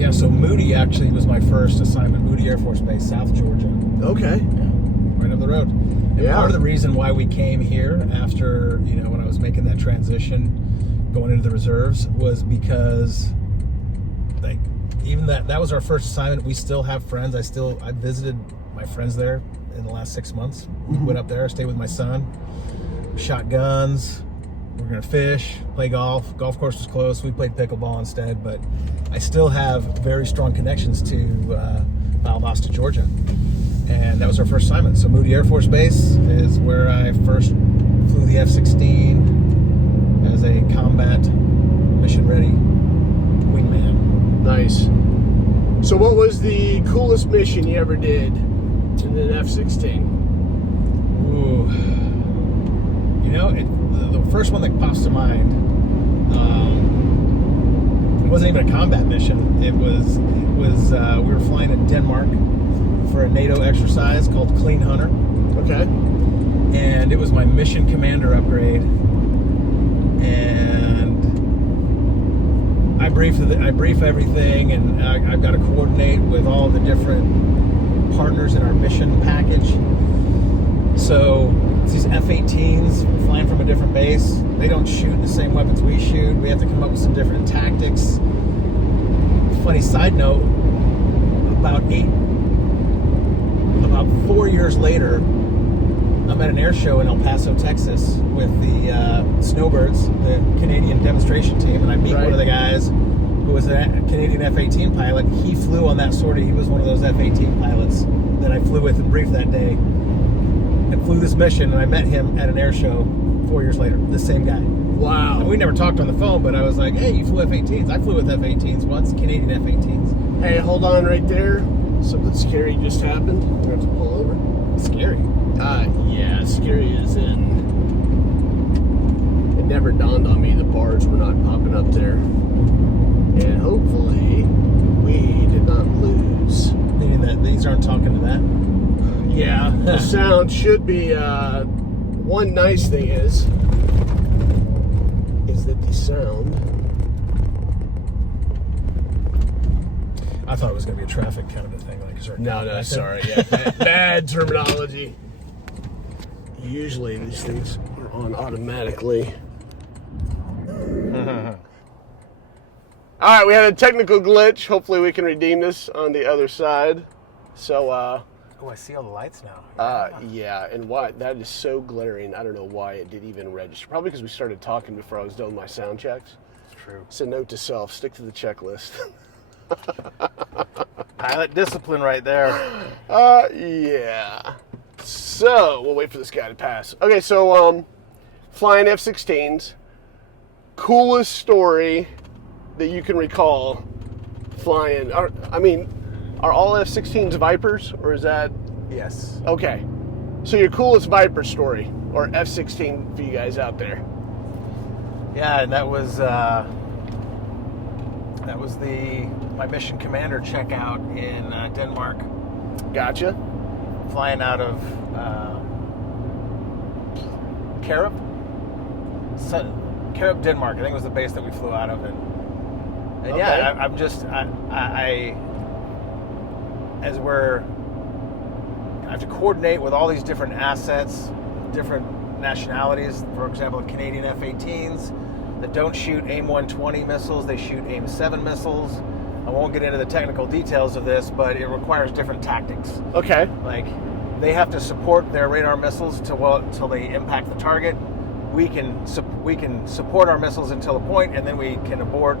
yeah. So Moody actually was my first assignment. Moody Air Force Base, South Georgia. Okay. Yeah, right up the road. And part of the reason why we came here after, you know, when I was making that transition, going into the reserves, was because, like, even that was our first assignment. We still have friends. I visited my friends there in the last 6 months. We went up there, stayed with my son, shot guns. We're gonna fish, play golf. Golf course was closed. We played pickleball instead. But I still have very strong connections to Valdosta, Georgia. And that was our first assignment. So Moody Air Force Base is where I first flew the F-16 as a combat mission-ready wingman. Nice. So what was the coolest mission you ever did in an F-16? Ooh. You know, the first one that pops to mind, it wasn't even a combat mission. It was we were flying in Denmark for a NATO exercise called Clean Hunter. Okay. And it was my mission commander upgrade. And I brief everything, and I've got to coordinate with all the different partners in our mission package. So it's these F-18s flying from a different base. They don't shoot the same weapons we shoot. We have to come up with some different tactics. Funny side note, about 4 years later, I'm at an air show in El Paso, Texas with the Snowbirds, the Canadian demonstration team, and I meet one of the guys who was a Canadian F-18 pilot. He flew on that sortie. He was one of those F-18 pilots that I flew with and briefed that day, and flew this mission, and I met him at an air show 4 years later, the same guy. Wow. And we never talked on the phone, but I was like, hey, you flew F-18s. I flew with F-18s once, Canadian F-18s. Hey, hold on right there. Something scary just happened. We're going to have to pull over. Scary. Yeah, scary as in, it never dawned on me the bars were not popping up there. And hopefully, we did not lose. Meaning that these aren't talking to that? Yeah, the sound should be, one nice thing is that the sound... I thought it was going to be a traffic kind of a thing. Like, No, sorry. Yeah, bad terminology. Usually these things are on automatically. All right, we had a technical glitch. Hopefully we can redeem this on the other side. So, oh, I see all the lights now. yeah, and why that is so glaring. I don't know why it didn't even register. Probably because we started talking before I was done my sound checks. It's true. So note to self, stick to the checklist. Pilot discipline right there. Yeah. So, we'll wait for this guy to pass. Okay, so, flying F-16s. Coolest story that you can recall flying. Are all F-16s Vipers, or is that? Yes. Okay. So your coolest Viper story, or F-16 for you guys out there. Yeah, and that was my mission commander checkout in Denmark. Gotcha. Flying out of Karup, Denmark. I think it was the base that we flew out of, and Okay. yeah, I have to coordinate with all these different assets, different nationalities. For example, Canadian F-18s that don't shoot AIM-120 missiles; they shoot AIM-7 missiles. I won't get into the technical details of this, but it requires different tactics. Okay. Like, they have to support their radar missiles till they impact the target. We can support our missiles until a point, and then we can abort,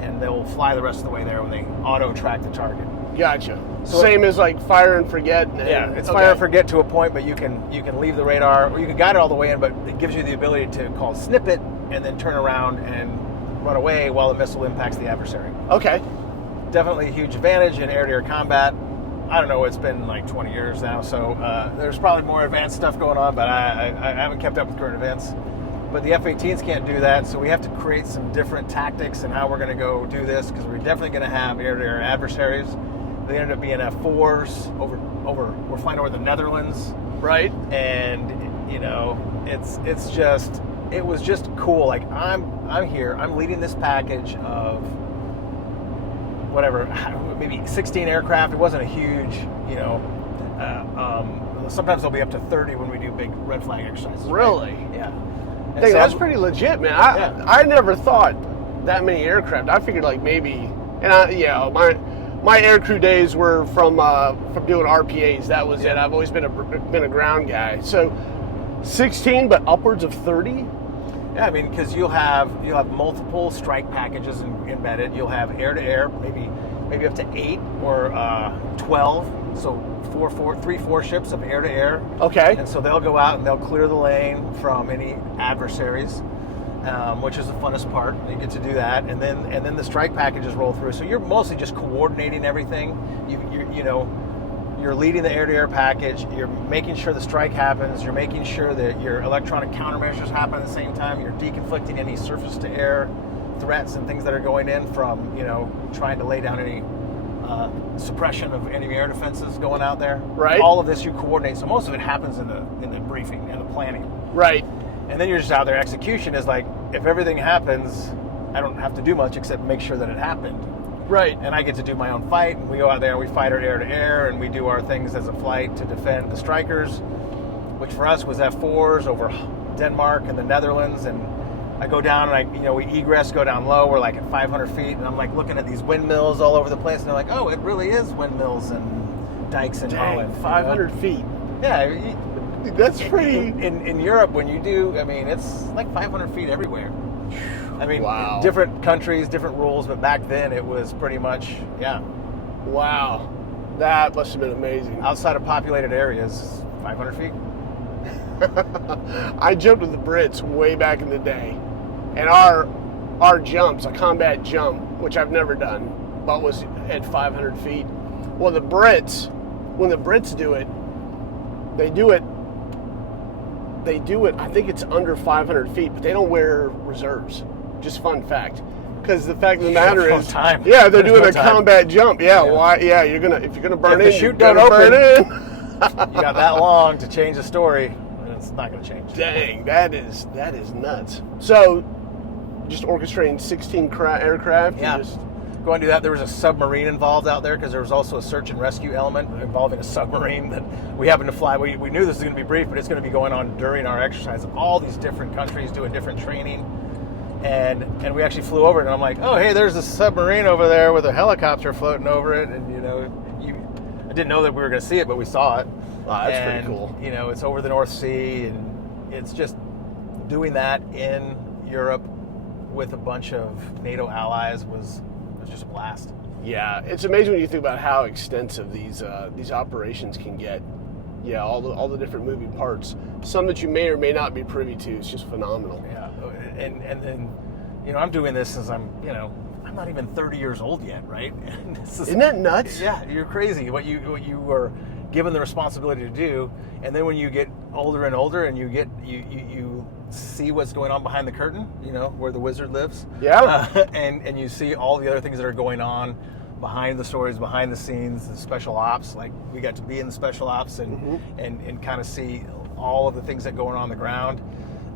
and they'll fly the rest of the way there when they auto-track the target. Gotcha. So Same as like fire and forget. Yeah, it's fire and forget to a point, but you can leave the radar, or you can guide it all the way in, but it gives you the ability to call snippet and then turn around and run away while the missile impacts the adversary. Okay. Definitely a huge advantage in air-to-air combat. I don't know, it's been like 20 years now, so there's probably more advanced stuff going on, but I haven't kept up with current events. But the F-18s can't do that, so we have to create some different tactics and how we're going to go do this, because we're definitely going to have air-to-air adversaries. They ended up being F-4s we're flying over the Netherlands. Right. And, you know, it was just cool. Like, I'm here, I'm leading this package of whatever, maybe 16 aircraft. It wasn't a huge, you know, sometimes they'll be up to 30 when we do big red flag exercises. Really? Right? Yeah. I think that's pretty legit, man. I never thought that many aircraft. I figured like maybe, and my aircrew days were from doing RPAs. That was it. I've always been a ground guy. So 16, but upwards of 30. Yeah, I mean, because you'll have multiple strike packages embedded. You'll have air-to-air, maybe up to 8 or 12. So 4 ships of air-to-air. Okay. And so they'll go out and they'll clear the lane from any adversaries, which is the funnest part. You get to do that, and then the strike packages roll through. So you're mostly just coordinating everything. You're leading the air-to-air package. You're making sure the strike happens. You're making sure that your electronic countermeasures happen at the same time. You're deconflicting any surface-to-air threats and things that are going in from, trying to lay down any suppression of enemy air defenses going out there. Right. All of this you coordinate. So most of it happens in the briefing and the planning. Right. And then you're just out there. Execution is like, if everything happens, I don't have to do much except make sure that it happened. Right. And I get to do my own fight. And we go out there and we fight our air-to-air, and we do our things as a flight to defend the strikers, which for us was F-4s over Denmark and the Netherlands. And I go down and we egress, go down low. We're like at 500 feet, and I'm like looking at these windmills all over the place, and they're like, oh, it really is windmills and dikes in Holland. 500 feet. Yeah. That's pretty. In Europe, when you do, I mean, it's like 500 feet everywhere. I mean, wow. Different countries, different rules, but back then it was pretty much, yeah. Wow. That must have been amazing. Outside of populated areas, 500 feet. I jumped with the Brits way back in the day. And our jumps, a combat jump, which I've never done, but was at 500 feet. Well, when the Brits do it, they do it, I think it's under 500 feet, but they don't wear reserves. Just fun fact. Because the fact of the matter is, they're doing a combat jump. Yeah, why? Yeah, if you're gonna burn in, the chute don't burn in. You got that long to change the story, and it's not gonna change. Dang, that is nuts. So, just orchestrating 16 aircraft. Yeah. Go and do that. There was a submarine involved out there because there was also a search and rescue element involving a submarine that we happened to fly. We knew this was going to be brief, but it's going to be going on during our exercise. All these different countries doing different training. And we actually flew over it, and I'm like, oh, hey, there's a submarine over there with a helicopter floating over it. And, I didn't know that we were going to see it, but we saw it. Wow, that's pretty cool. It's over the North Sea, and it's just doing that in Europe with a bunch of NATO allies was just a blast. Yeah, it's amazing when you think about how extensive these operations can get. Yeah, all the different moving parts. Some that you may or may not be privy to. It's just phenomenal. Yeah, and then, I'm doing this since I'm not even 30 years old yet, right? And Isn't that nuts? Yeah, you're crazy. What you were given the responsibility to do, and then when you get older and older, and you see what's going on behind the curtain, where the wizard lives. Yeah. And you see all the other things that are going on behind the stories, behind the scenes, the special ops. Like, we got to be in the special ops and kind of see all of the things that go on the ground.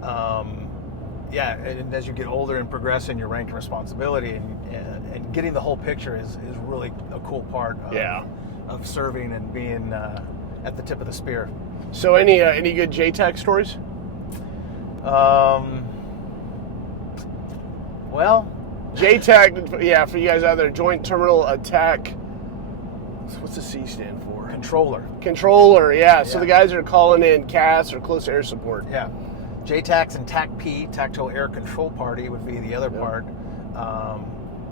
And as you get older and progress in your rank and responsibility, and getting the whole picture is really a cool part of serving and being at the tip of the spear. So any good JTAC stories? Well, JTAC, yeah, for you guys out there, Joint Terminal Attack. What's the C stand for? Controller, yeah. So the guys are calling in CAS or close air support. Yeah. JTACs and TAC-P, Tactical Air Control Party, would be the other part.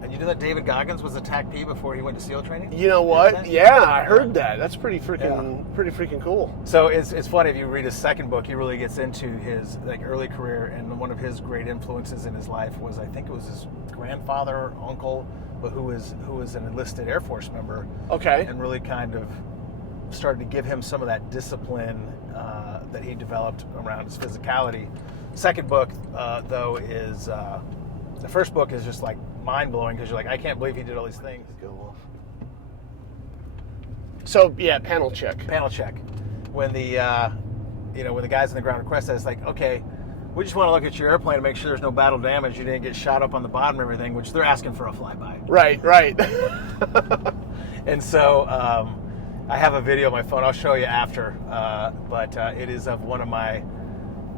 And you know that David Goggins was a TAC-P before he went to SEAL training? You know what? Yeah, I heard that. That's pretty freaking cool. So it's funny, if you read his second book, he really gets into his early career, and one of his great influences in his life was, I think it was his grandfather or uncle, but who was an enlisted Air Force member. Okay. And really kind of started to give him some of that discipline that he developed around his physicality. Second book, though, is the first book is just mind-blowing, because you're like, I can't believe he did all these things. Go Wolf. So yeah, panel check. When the when the guys in the ground request that, it's like, okay, we just want to look at your airplane to make sure there's no battle damage, you didn't get shot up on the bottom and everything, which they're asking for a flyby. Right. And so I have a video on my phone. I'll show you after, but it is of one of my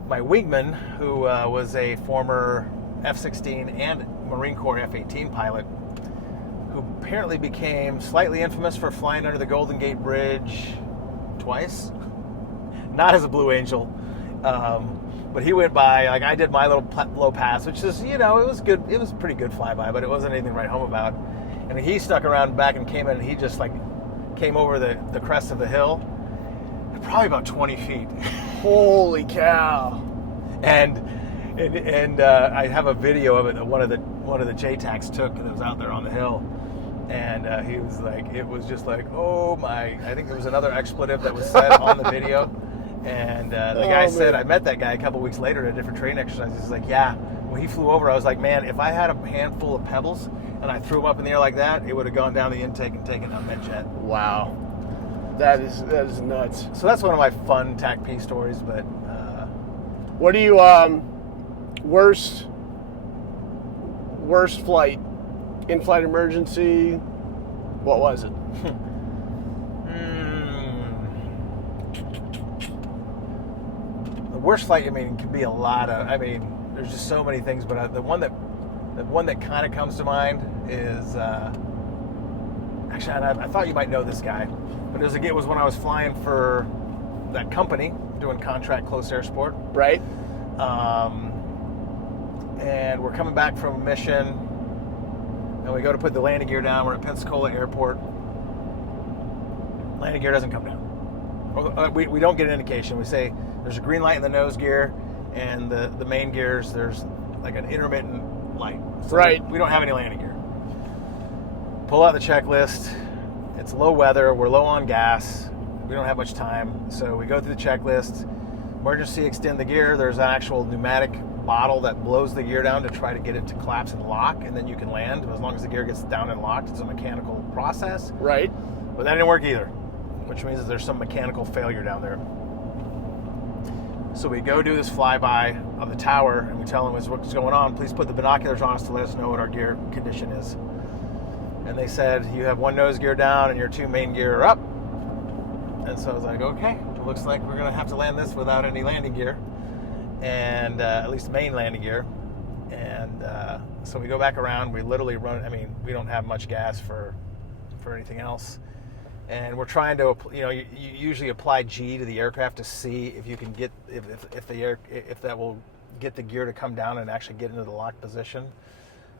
wingmen who was a former F-16 and Marine Corps F-18 pilot, who apparently became slightly infamous for flying under the Golden Gate Bridge twice. Not as a Blue Angel, but he went by. I did my little low pass, which is, it was good. It was a pretty good flyby, but it wasn't anything to write home about. And he stuck around back and came in, and he just came over the crest of the hill, probably about 20 feet. Holy cow! And I have a video of it that one of the JTACs took that was out there on the hill, and he was it was just oh my! I think there was another expletive that was said on the video, and the guy said, I met that guy a couple weeks later at a different training exercise. He's like, yeah, when he flew over, I was like, man, if I had a handful of pebbles and I threw them up in the air like that, it would have gone down the intake and taken out that jet. Wow, that is nuts. So that's one of my fun TAC-P stories. But what do you worst flight, in-flight emergency? What was it? The worst flight, can be a lot of. There's just so many things, but the one that kind of comes to mind is actually, I thought you might know this guy, but it was when I was flying for that company doing contract close air support. Right. And we're coming back from a mission, and we go to put the landing gear down. We're at Pensacola Airport. Landing gear doesn't come down. We don't get an indication. We say there's a green light in the nose gear, and the main gears, there's an intermittent light. So right. We don't have any landing gear. Pull out the checklist. It's low weather. We're low on gas. We don't have much time. So we go through the checklist. Emergency extend the gear. There's an actual pneumatic bottle that blows the gear down to try to get it to collapse and lock, and then you can land. As long as the gear gets down and locked, it's a mechanical process. Right. But that didn't work either, which means that there's some mechanical failure down there. So we go do this flyby of the tower, and we tell them what's going on. Please put the binoculars on us to let us know what our gear condition is. And they said, you have one nose gear down and your two main gear are up. And so I was like, okay, it looks like we're going to have to land this without any landing gear, and at least main landing gear. And so we go back around. We literally run. I mean, we don't have much gas for anything else. And we're trying to, you usually apply G to the aircraft to see if you can get, if that will get the gear to come down and actually get into the locked position.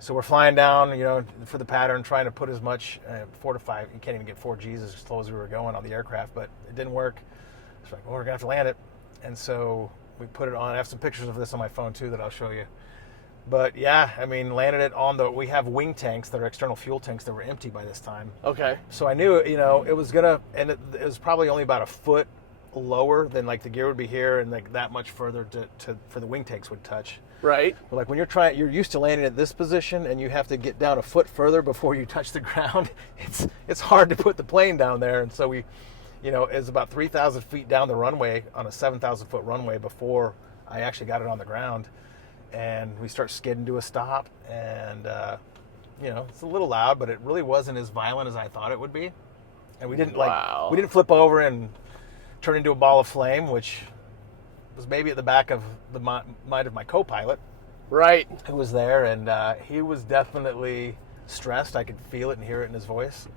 So we're flying down, for the pattern, trying to put as much, 4 to 5, you can't even get 4 Gs as slow as we were going on the aircraft, but it didn't work. It's like, well, we're gonna have to land it. And so we put it on. I have some pictures of this on my phone too that I'll show you. But yeah, I mean, landed it on we have wing tanks that are external fuel tanks that were empty by this time. Okay. So I knew, it was gonna, and it was probably only about a foot lower than like the gear would be here, and like that much further for the wing tanks would touch. Right. But like when you're used to landing at this position and you have to get down a foot further before you touch the ground, it's hard to put the plane down there. And so we, it's about 3,000 feet down the runway on a 7,000 foot runway before I actually got it on the ground. And we start skidding to a stop, and it's a little loud, but it really wasn't as violent as I thought it would be. And we didn't we didn't flip over and turn into a ball of flame, which was maybe at the back of the mind of my co-pilot, right, who was there, and he was definitely stressed. I could feel it and hear it in his voice.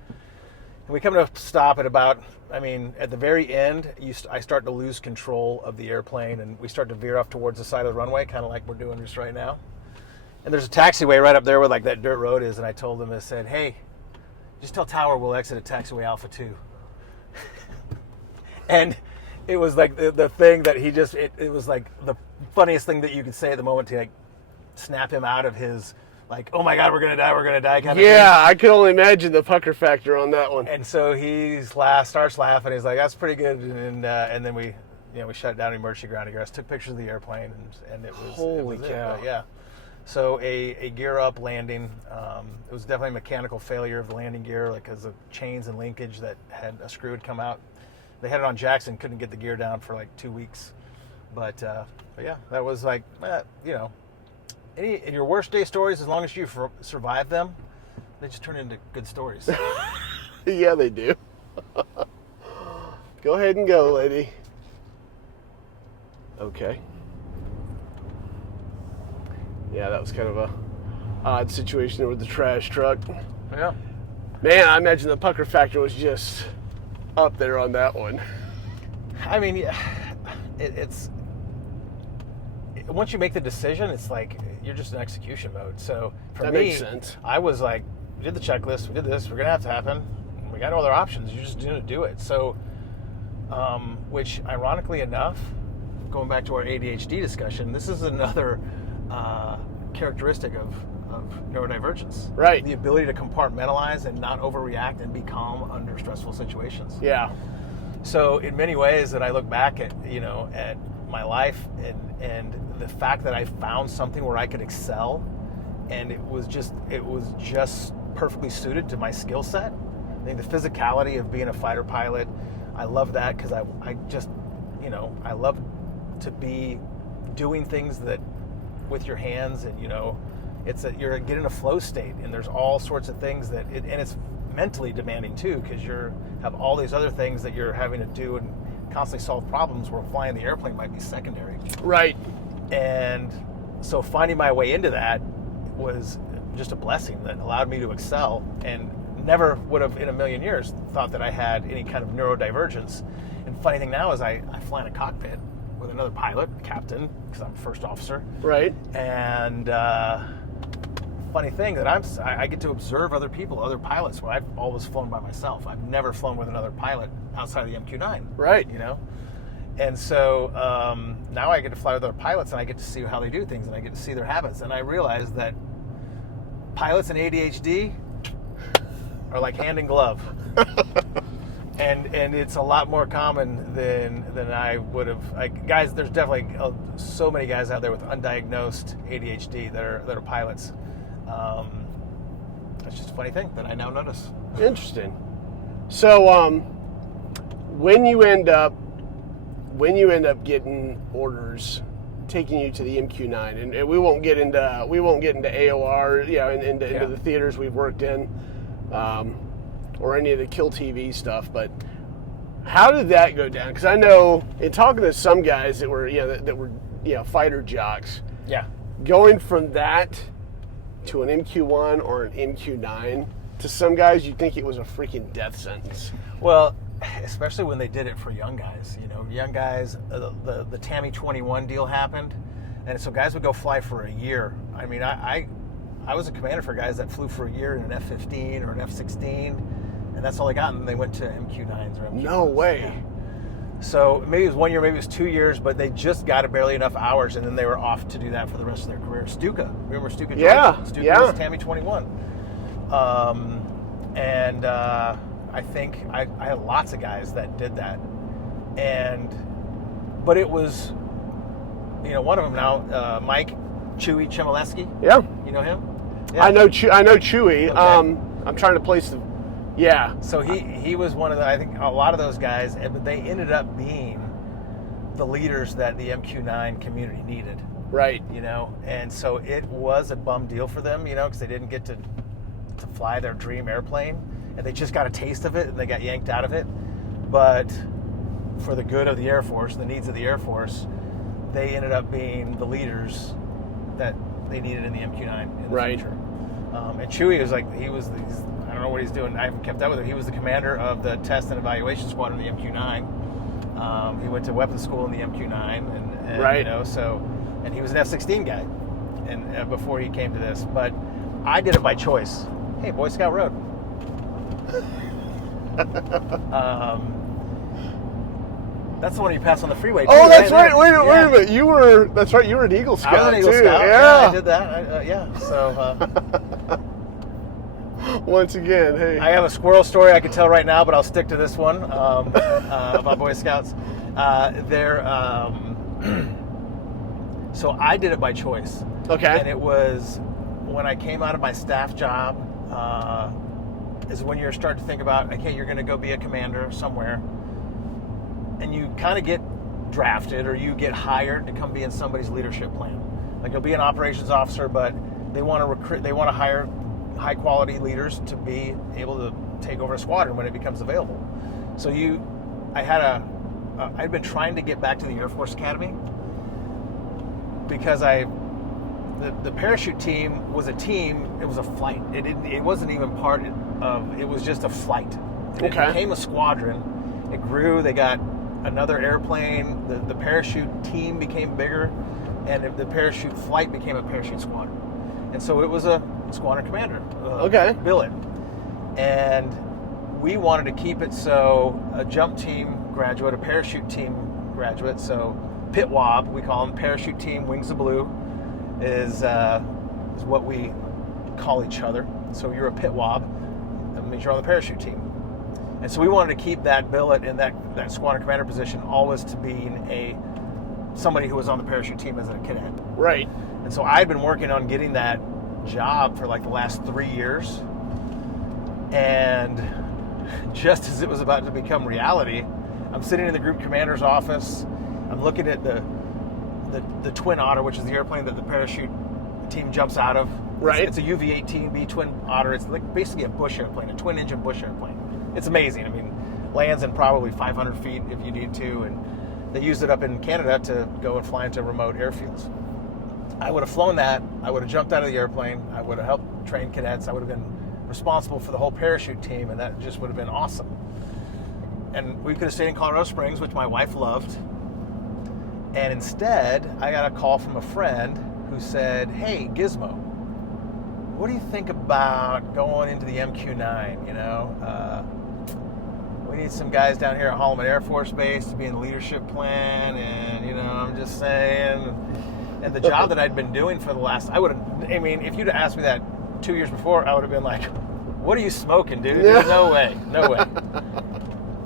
And we come to a stop at about, at the very end, I start to lose control of the airplane, and we start to veer off towards the side of the runway, kind of like we're doing just right now. And there's a taxiway right up there where like that dirt road is, and I told them, I said, hey, just tell Tower we'll exit at taxiway Alpha 2. And it was like the thing that he just, it was like the funniest thing that you could say at the moment to like snap him out of his, like, oh my God, we're gonna die kind of thing. I could only imagine the pucker factor on that one. And so he starts laughing. He's like, that's pretty good. And then we shut it down, emergency ground egress, took pictures of the airplane, and it was holy cow. Yeah. So a gear up landing. It was definitely a mechanical failure of the landing gear, like because of chains and linkage that had a screw had come out. They had it on Jackson, couldn't get the gear down for like 2 weeks. But yeah, that was like, in your worst day stories, as long as you survive them, they just turn into good stories. Yeah, they do. Go ahead and go, lady. Okay. Yeah, that was kind of a odd situation with the trash truck. Yeah. Man, I imagine the pucker factor was just up there on that one. It's once you make the decision, it's like you're just in execution mode. So for that me, makes sense. I was like, we did the checklist, we did this, we're gonna have to happen. We got no other options. You're just gonna do it. So, which ironically enough, going back to our ADHD discussion, this is another characteristic of neurodivergence. Right. The ability to compartmentalize and not overreact and be calm under stressful situations. Yeah. So in many ways that I look back at, at my life and the fact that I found something where I could excel, and it was just perfectly suited to my skill set. I think the physicality of being a fighter pilot, I love that because I just, I love to be doing things that with your hands, and it's that you're getting a flow state, and there's all sorts of things and it's mentally demanding too, because you have all these other things that you're having to do and constantly solve problems where flying the airplane might be secondary. Right. And so finding my way into that was just a blessing that allowed me to excel, and never would have in a million years thought that I had any kind of neurodivergence. And funny thing now is I fly in a cockpit with another pilot, captain, because I'm first officer. Right. And funny thing that I get to observe other people, other pilots, where I've always flown by myself. I've never flown with another pilot outside of the MQ-9. Right. And so now I get to fly with other pilots, and I get to see how they do things, and I get to see their habits. And I realize that pilots and ADHD are like hand in glove. And it's a lot more common than I would have. Guys, there's definitely so many guys out there with undiagnosed ADHD that are pilots. It's just a funny thing that I now notice. Interesting. So, when you end up getting orders taking you to the MQ-9, and we won't get into AOR, into the theaters we've worked in, or any of the Kill TV stuff, but how did that go down? Because I know in talking to some guys that were fighter jocks, yeah, going from that to an MQ1 or an MQ9, to some guys, you'd think it was a freaking death sentence. Well, especially when they did it for young guys. Young guys, the Tammy 21 deal happened, and so guys would go fly for a year. I mean, I was a commander for guys that flew for a year in an F-15 or an F-16, and that's all they got, and they went to MQ-9s or MQ-1s. No way. Yeah. So maybe it was 1 year, maybe it was 2 years, but they just got barely enough hours, and then they were off to do that for the rest of their career. Stuka, remember Stuka? Yeah, Stuka yeah. was Tammy 21. I think I had lots of guys that did that, but it was, one of them now, Mike Chewy Chmielewski. Yeah, you know him. Yeah. I know Chewy. Okay. I'm trying to place the. Yeah. So he was one of the. I think a lot of those guys, but they ended up being the leaders that the MQ-9 community needed. Right. And so it was a bum deal for them, because they didn't get to fly their dream airplane, and they just got a taste of it, and they got yanked out of it. But for the good of the Air Force, the needs of the Air Force, they ended up being the leaders that they needed in the MQ-9 in the future. And Chewy was like, I don't know what he's doing. I haven't kept up with him. He was the commander of the test and evaluation squad in the MQ-9. He went to weapons school in the MQ-9, and right. And he was an F-16 guy, and before he came to this. But I did it by choice. Hey, Boy Scout Road. That's the one you pass on the freeway. Oh, that's right. Wait a minute. That's right. You were an Eagle Scout. I was an Eagle Scout. Yeah, I did that. So. Once again, hey. I have a squirrel story I could tell right now, but I'll stick to this one about Boy Scouts. So I did it by choice. Okay. And it was when I came out of my staff job. Is when you're starting to think about, okay, you're going to go be a commander somewhere, and you kind of get drafted or you get hired to come be in somebody's leadership plan. Like you'll be an operations officer, but they want to recruit, they want to hire high quality leaders to be able to take over a squadron when it becomes available. So I'd been trying to get back to the Air Force Academy because the parachute team was a team. It was a flight. It wasn't even part of. It was just a flight. It became a squadron. It grew. They got another airplane. The parachute team became bigger, and the parachute flight became a parachute squadron. And so it was a squadron commander. Billet. And we wanted to keep it so a jump team graduate, a parachute team graduate, so PTWAB, we call them, parachute team, Wings of Blue, is what we call each other. So you're a PTWAB, that means you're on the parachute team. And so we wanted to keep that billet in that squadron commander position always to being somebody who was on the parachute team as a cadet. Right. And so I'd been working on getting that job for like the last 3 years. And just as it was about to become reality, I'm sitting in the group commander's office. I'm looking at the Twin Otter, which is the airplane that the parachute team jumps out of. Right. It's a UV-18B Twin Otter. It's like basically a bush airplane, a twin engine bush airplane. It's amazing. I mean, lands in probably 500 feet if you need to, and they used it up in Canada to go and fly into remote airfields. I would have flown that. I would have jumped out of the airplane. I would have helped train cadets. I would have been responsible for the whole parachute team, and that just would have been awesome. And we could have stayed in Colorado Springs, which my wife loved. And instead, I got a call from a friend who said, "Hey, Gizmo, what do you think about going into the MQ-9? We need some guys down here at Holloman Air Force Base to be in the leadership plan, and I'm just saying." And the job that I'd been doing for the last, if you'd have asked me that 2 years before, I would have been like, "What are you smoking, dude? Yeah. No way.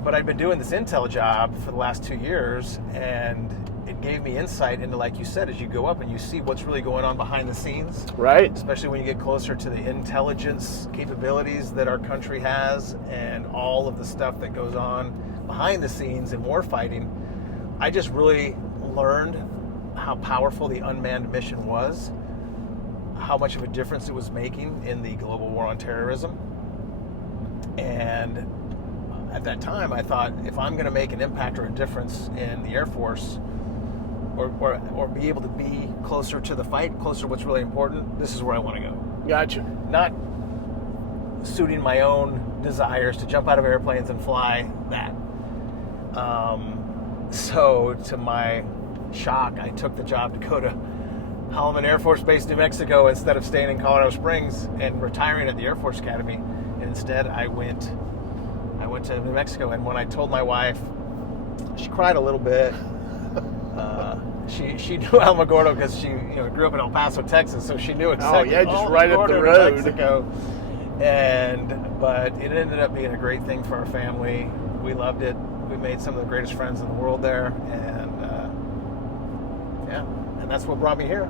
But I'd been doing this intel job for the last 2 years, and it gave me insight into, like you said, as you go up and you see what's really going on behind the scenes. Right. Especially when you get closer to the intelligence capabilities that our country has and all of the stuff that goes on behind the scenes in war fighting. I just really learned how powerful the unmanned mission was, how much of a difference it was making in the global war on terrorism. And at that time, I thought, if I'm going to make an impact or a difference in the Air Force, or be able to be closer to the fight, closer to what's really important, this is where I want to go. Gotcha. Not suiting my own desires to jump out of airplanes and fly that. So to my shock, I took the job to go to Holloman Air Force Base, New Mexico, instead of staying in Colorado Springs and retiring at the Air Force Academy. And instead, I went to New Mexico. And when I told my wife, she cried a little bit. She knew Alamogordo because she grew up in El Paso, Texas, so she knew exactly. Oh yeah, just right up the road. Mexico. But it ended up being a great thing for our family. We loved it. We made some of the greatest friends in the world there, and and that's what brought me here.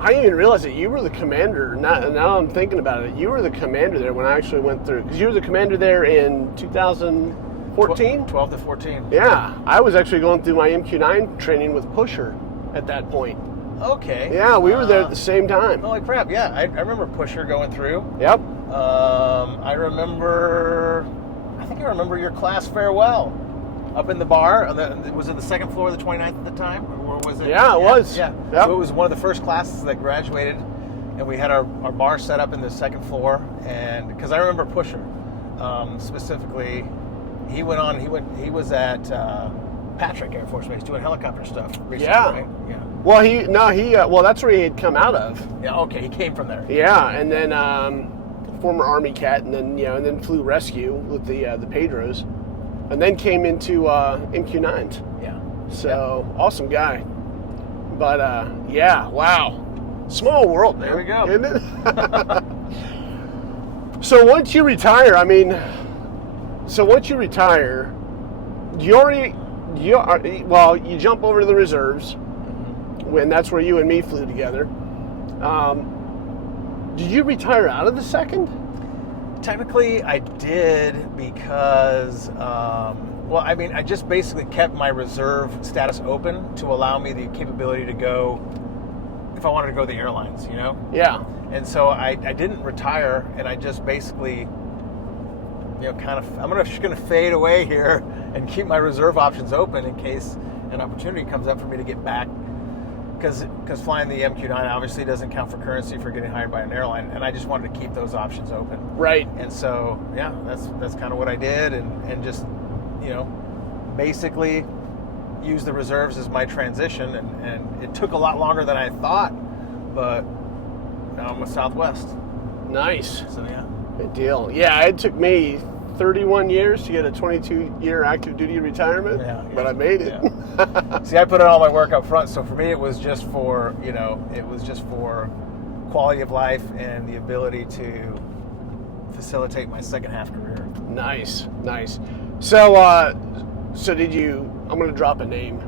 I didn't even realize that you were the commander. Now I'm thinking about it. You were the commander there when I actually went through. Because you were the commander there in 2014? 12 to 14. Yeah. I was actually going through my MQ-9 training with Pusher at that point. Okay. Yeah, we were there at the same time. Holy crap, yeah. I remember Pusher going through. Yep. I think I remember your class farewell up in the bar. Was it the second floor of the 29th at the time? Or was it? Yeah, it was. Yeah. Yep. So it was one of the first classes that graduated, and we had our bar set up in the second floor. And because I remember Pusher specifically, he was at Patrick Air Force Base doing helicopter stuff recently, right? Yeah. Well, that's where he had come out of. Yeah, okay, he came from there. Yeah, and then former Army cat, and then flew rescue with the Pedros, and then came into MQ-9s. Yeah. So awesome guy. But yeah, wow, small world, man. There we go. Isn't it? So once you retire, you jump over to the reserves, when that's where you and me flew together. Did you retire out of the second? Technically, I did because, I just basically kept my reserve status open to allow me the capability to go if I wanted to go the airlines, Yeah. And so I didn't retire, and I just basically, I'm just going to fade away here and keep my reserve options open in case an opportunity comes up for me to get back. Because flying the MQ-9 obviously doesn't count for currency for getting hired by an airline, and I just wanted to keep those options open. Right. And so, yeah, that's kind of what I did, and just, basically use the reserves as my transition, and it took a lot longer than I thought, but now I'm with Southwest. Nice. So, yeah. Good deal. Yeah, it took me 31 years to get a 22-year active duty retirement, but I made it. Yeah. See, I put in all my work up front, so for me it was just for, quality of life and the ability to facilitate my second half career. Nice. So, did you, I'm going to drop a name,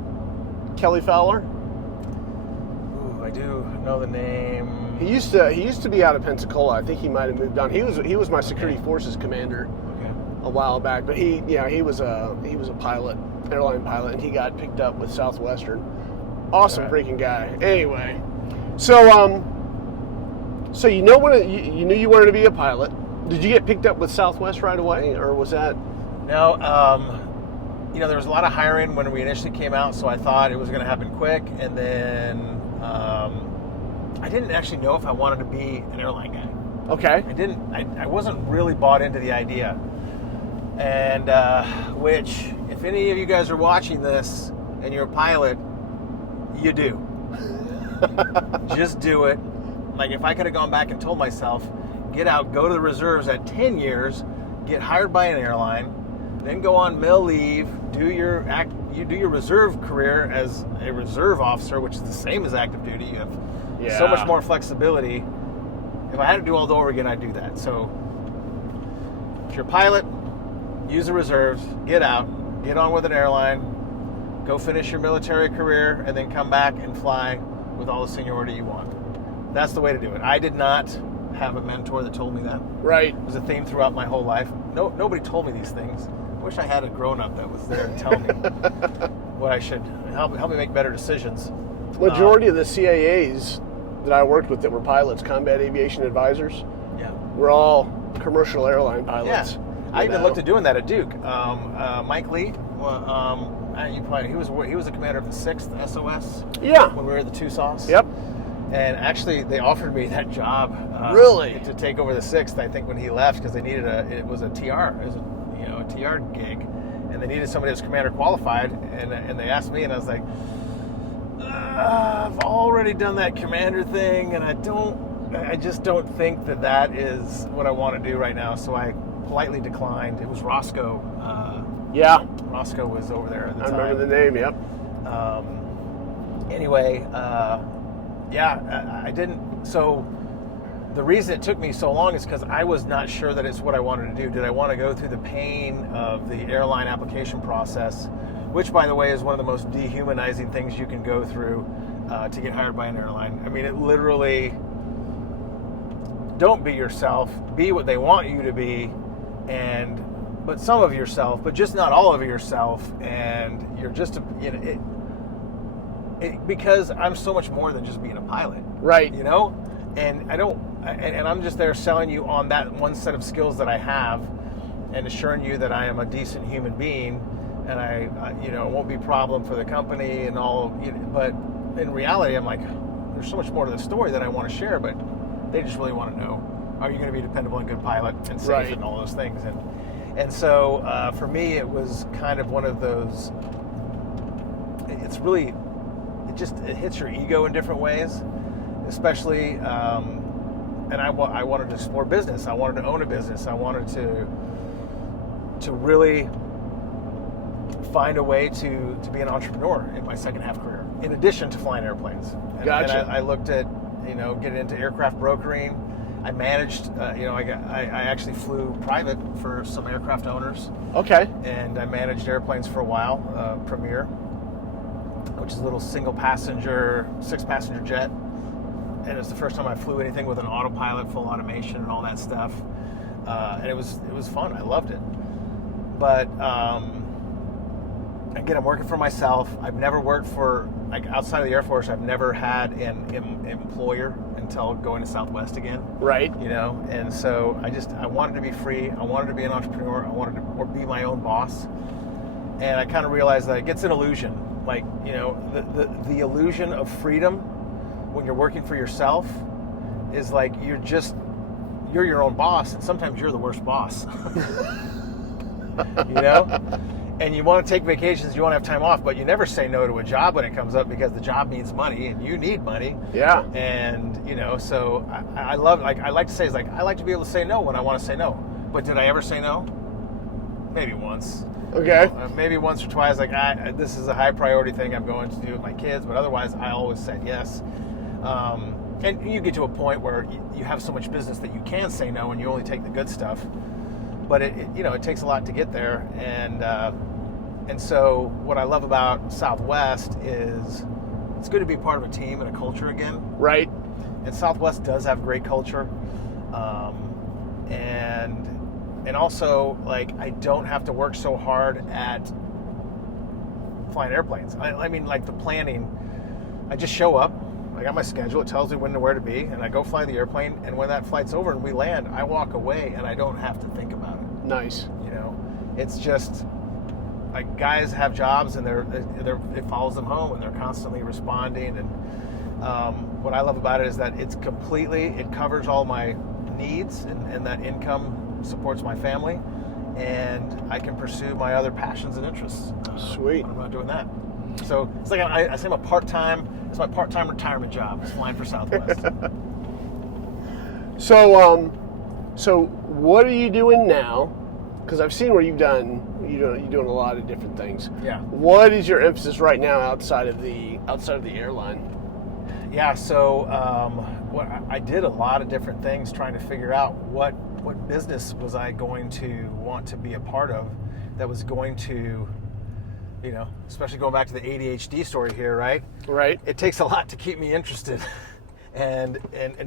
Kelly Fowler? Ooh, I do know the name. He used to be out of Pensacola. I think he might have moved on. He was my security forces commander a while back, but he was a pilot, airline pilot, and he got picked up with Southwestern. Awesome freaking guy. Anyway, so you knew you wanted to be a pilot. Did you get picked up with Southwest right away, or was that? No, there was a lot of hiring when we initially came out, so I thought it was going to happen quick, and then I didn't actually know if I wanted to be an airline guy. Okay. I wasn't really bought into the idea. And which, if any of you guys are watching this and you're a pilot, you do. Just do it. Like, if I could have gone back and told myself, get out, go to the reserves at 10 years, get hired by an airline, then go on mil leave, do your reserve career as a reserve officer, which is the same as active duty. You have so much more flexibility. If I had to do all over again, I'd do that. So if you're a pilot, use the reserves, get out, get on with an airline, go finish your military career, and then come back and fly with all the seniority you want. That's the way to do it. I did not have a mentor that told me that. Right. It was a theme throughout my whole life. Nobody told me these things. I wish I had a grown-up that was there and telling me what I should, help me make better decisions. Majority of the CAAs that I worked with that were pilots, combat aviation advisors, were all commercial airline pilots. Yeah. I even looked at doing that at Duke. Mike Lee he was a commander of the 6th SOS. Yeah. When we were at the two sauce. Yep. And actually, they offered me that job. Really? To take over the 6th, I think, when he left, because they needed it was a TR, a TR gig, and they needed somebody that was commander qualified, and they asked me, and I was like, I've already done that commander thing, and I just don't think that is what I want to do right now. So I politely declined. It was Roscoe. Yeah. Roscoe was over there at the time. I remember the name. Yep. Anyway, I didn't. So the reason it took me so long is because I was not sure that it's what I wanted to do. Did I want to go through the pain of the airline application process, which, by the way, is one of the most dehumanizing things you can go through to get hired by an airline. I mean, it literally, don't be yourself, be what they want you to be, but some of yourself, but just not all of yourself, and you're just, because I'm so much more than just being a pilot. Right. And and I'm just there selling you on that one set of skills that I have, and assuring you that I am a decent human being, and I it won't be a problem for the company and all. But in reality, I'm like, there's so much more to the story that I want to share, but they just really want to know, are you going to be a dependable and good pilot and safe right. and all those things? And so for me, it was kind of one of those. It hits your ego in different ways, especially. And I wanted to explore business. I wanted to own a business. I wanted to really find a way to be an entrepreneur in my second half career, in addition to flying airplanes. Gotcha. And I looked at, getting into aircraft brokering. I managed, I actually flew private for some aircraft owners. Okay. And I managed airplanes for a while, Premier, which is a little single passenger, 6-passenger jet. And it's the first time I flew anything with an autopilot, full automation, and all that stuff. And it was fun. I loved it. But again, I'm working for myself. I've never worked for, outside of the Air Force, I've never had an employer until going to Southwest again. Right. And so I wanted to be free. I wanted to be an entrepreneur. I wanted to be my own boss. And I kind of realized that it gets an illusion. The illusion of freedom when you're working for yourself is like you're your own boss, and sometimes you're the worst boss. And you want to take vacations, you want to have time off, but you never say no to a job when it comes up, because the job needs money and you need money. Yeah. And so I love, I like to say, I like to be able to say no when I want to say no. But did I ever say no? Maybe once. Okay. Maybe once or twice, this is a high priority thing I'm going to do with my kids, but otherwise I always said yes. And you get to a point where you have so much business that you can say no, and you only take the good stuff. But it takes a lot to get there. And so what I love about Southwest is it's good to be part of a team and a culture again. Right. And Southwest does have great culture. And also, I don't have to work so hard at flying airplanes. I mean, the planning, I just show up. I got my schedule. It tells me when and where to be, and I go fly the airplane. And when that flight's over and we land, I walk away, and I don't have to think about it. Nice. It's just guys have jobs, and it follows them home, and they're constantly responding. And what I love about it is that it covers all my needs, and that income supports my family, and I can pursue my other passions and interests. Sweet. When I'm not doing that. So it's I say I'm a part-time. It's my part-time retirement job. It's flying for Southwest. So what are you doing now? Because I've seen where you're doing a lot of different things. Yeah. What is your emphasis right now outside of the airline? Yeah. So I did a lot of different things trying to figure out what business was I going to want to be a part of that was going to, especially going back to the ADHD story here, right? Right. It takes a lot to keep me interested and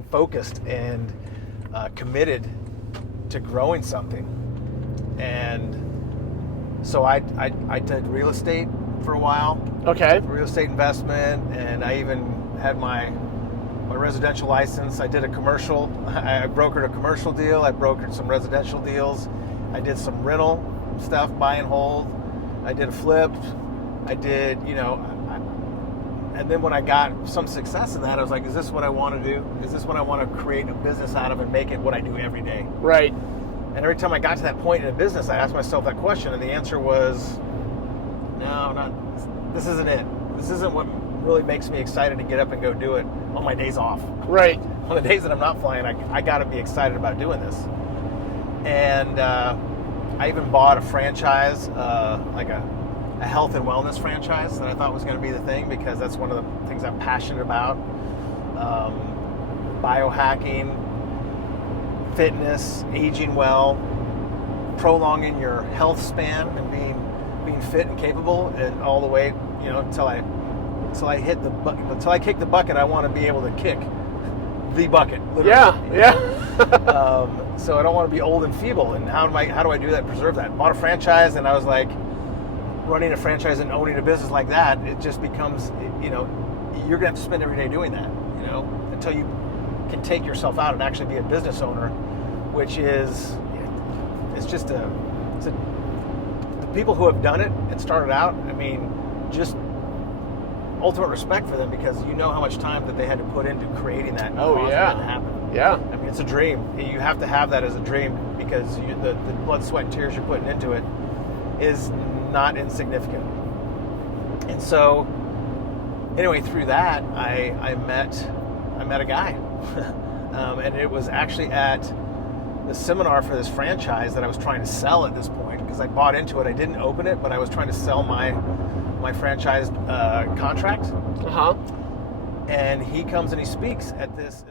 focused and committed to growing something. And so I did real estate for a while. Okay. Real estate investment, and I even had my residential license. I did a commercial. I brokered a commercial deal. I brokered some residential deals. I did some rental stuff, buy and hold. I did a flip. I did, and then when I got some success in that, I was like, is this what I want to do? Is this what I want to create a business out of and make it what I do every day? Right. And every time I got to that point in a business, I asked myself that question, and the answer was, this isn't it. This isn't what really makes me excited to get up and go do it on my days off. Right. On the days that I'm not flying, I got to be excited about doing this. And I even bought a franchise, like a health and wellness franchise that I thought was going to be the thing, because that's one of the things I'm passionate about. Biohacking, fitness, aging well, prolonging your health span, and being fit and capable, and all the way, until I hit the bucket. Until I kick the bucket, I want to be able to kick the bucket. Literally. Yeah. So I don't want to be old and feeble. And how do I do that? Preserve that. Bought a franchise, and I was like, running a franchise and owning a business like that, it just becomes, you're gonna have to spend every day doing that, until you can take yourself out and actually be a business owner, which is, the people who have done it and started out, just ultimate respect for them, because how much time that they had to put into creating that. Oh yeah. To happen. Yeah. It's a dream. You have to have that as a dream, because the blood, sweat, and tears you're putting into it is not insignificant. And so, anyway, through that, I met a guy, and it was actually at the seminar for this franchise that I was trying to sell at this point, because I bought into it. I didn't open it, but I was trying to sell my franchise contract. Uh-huh. And he comes and he speaks at this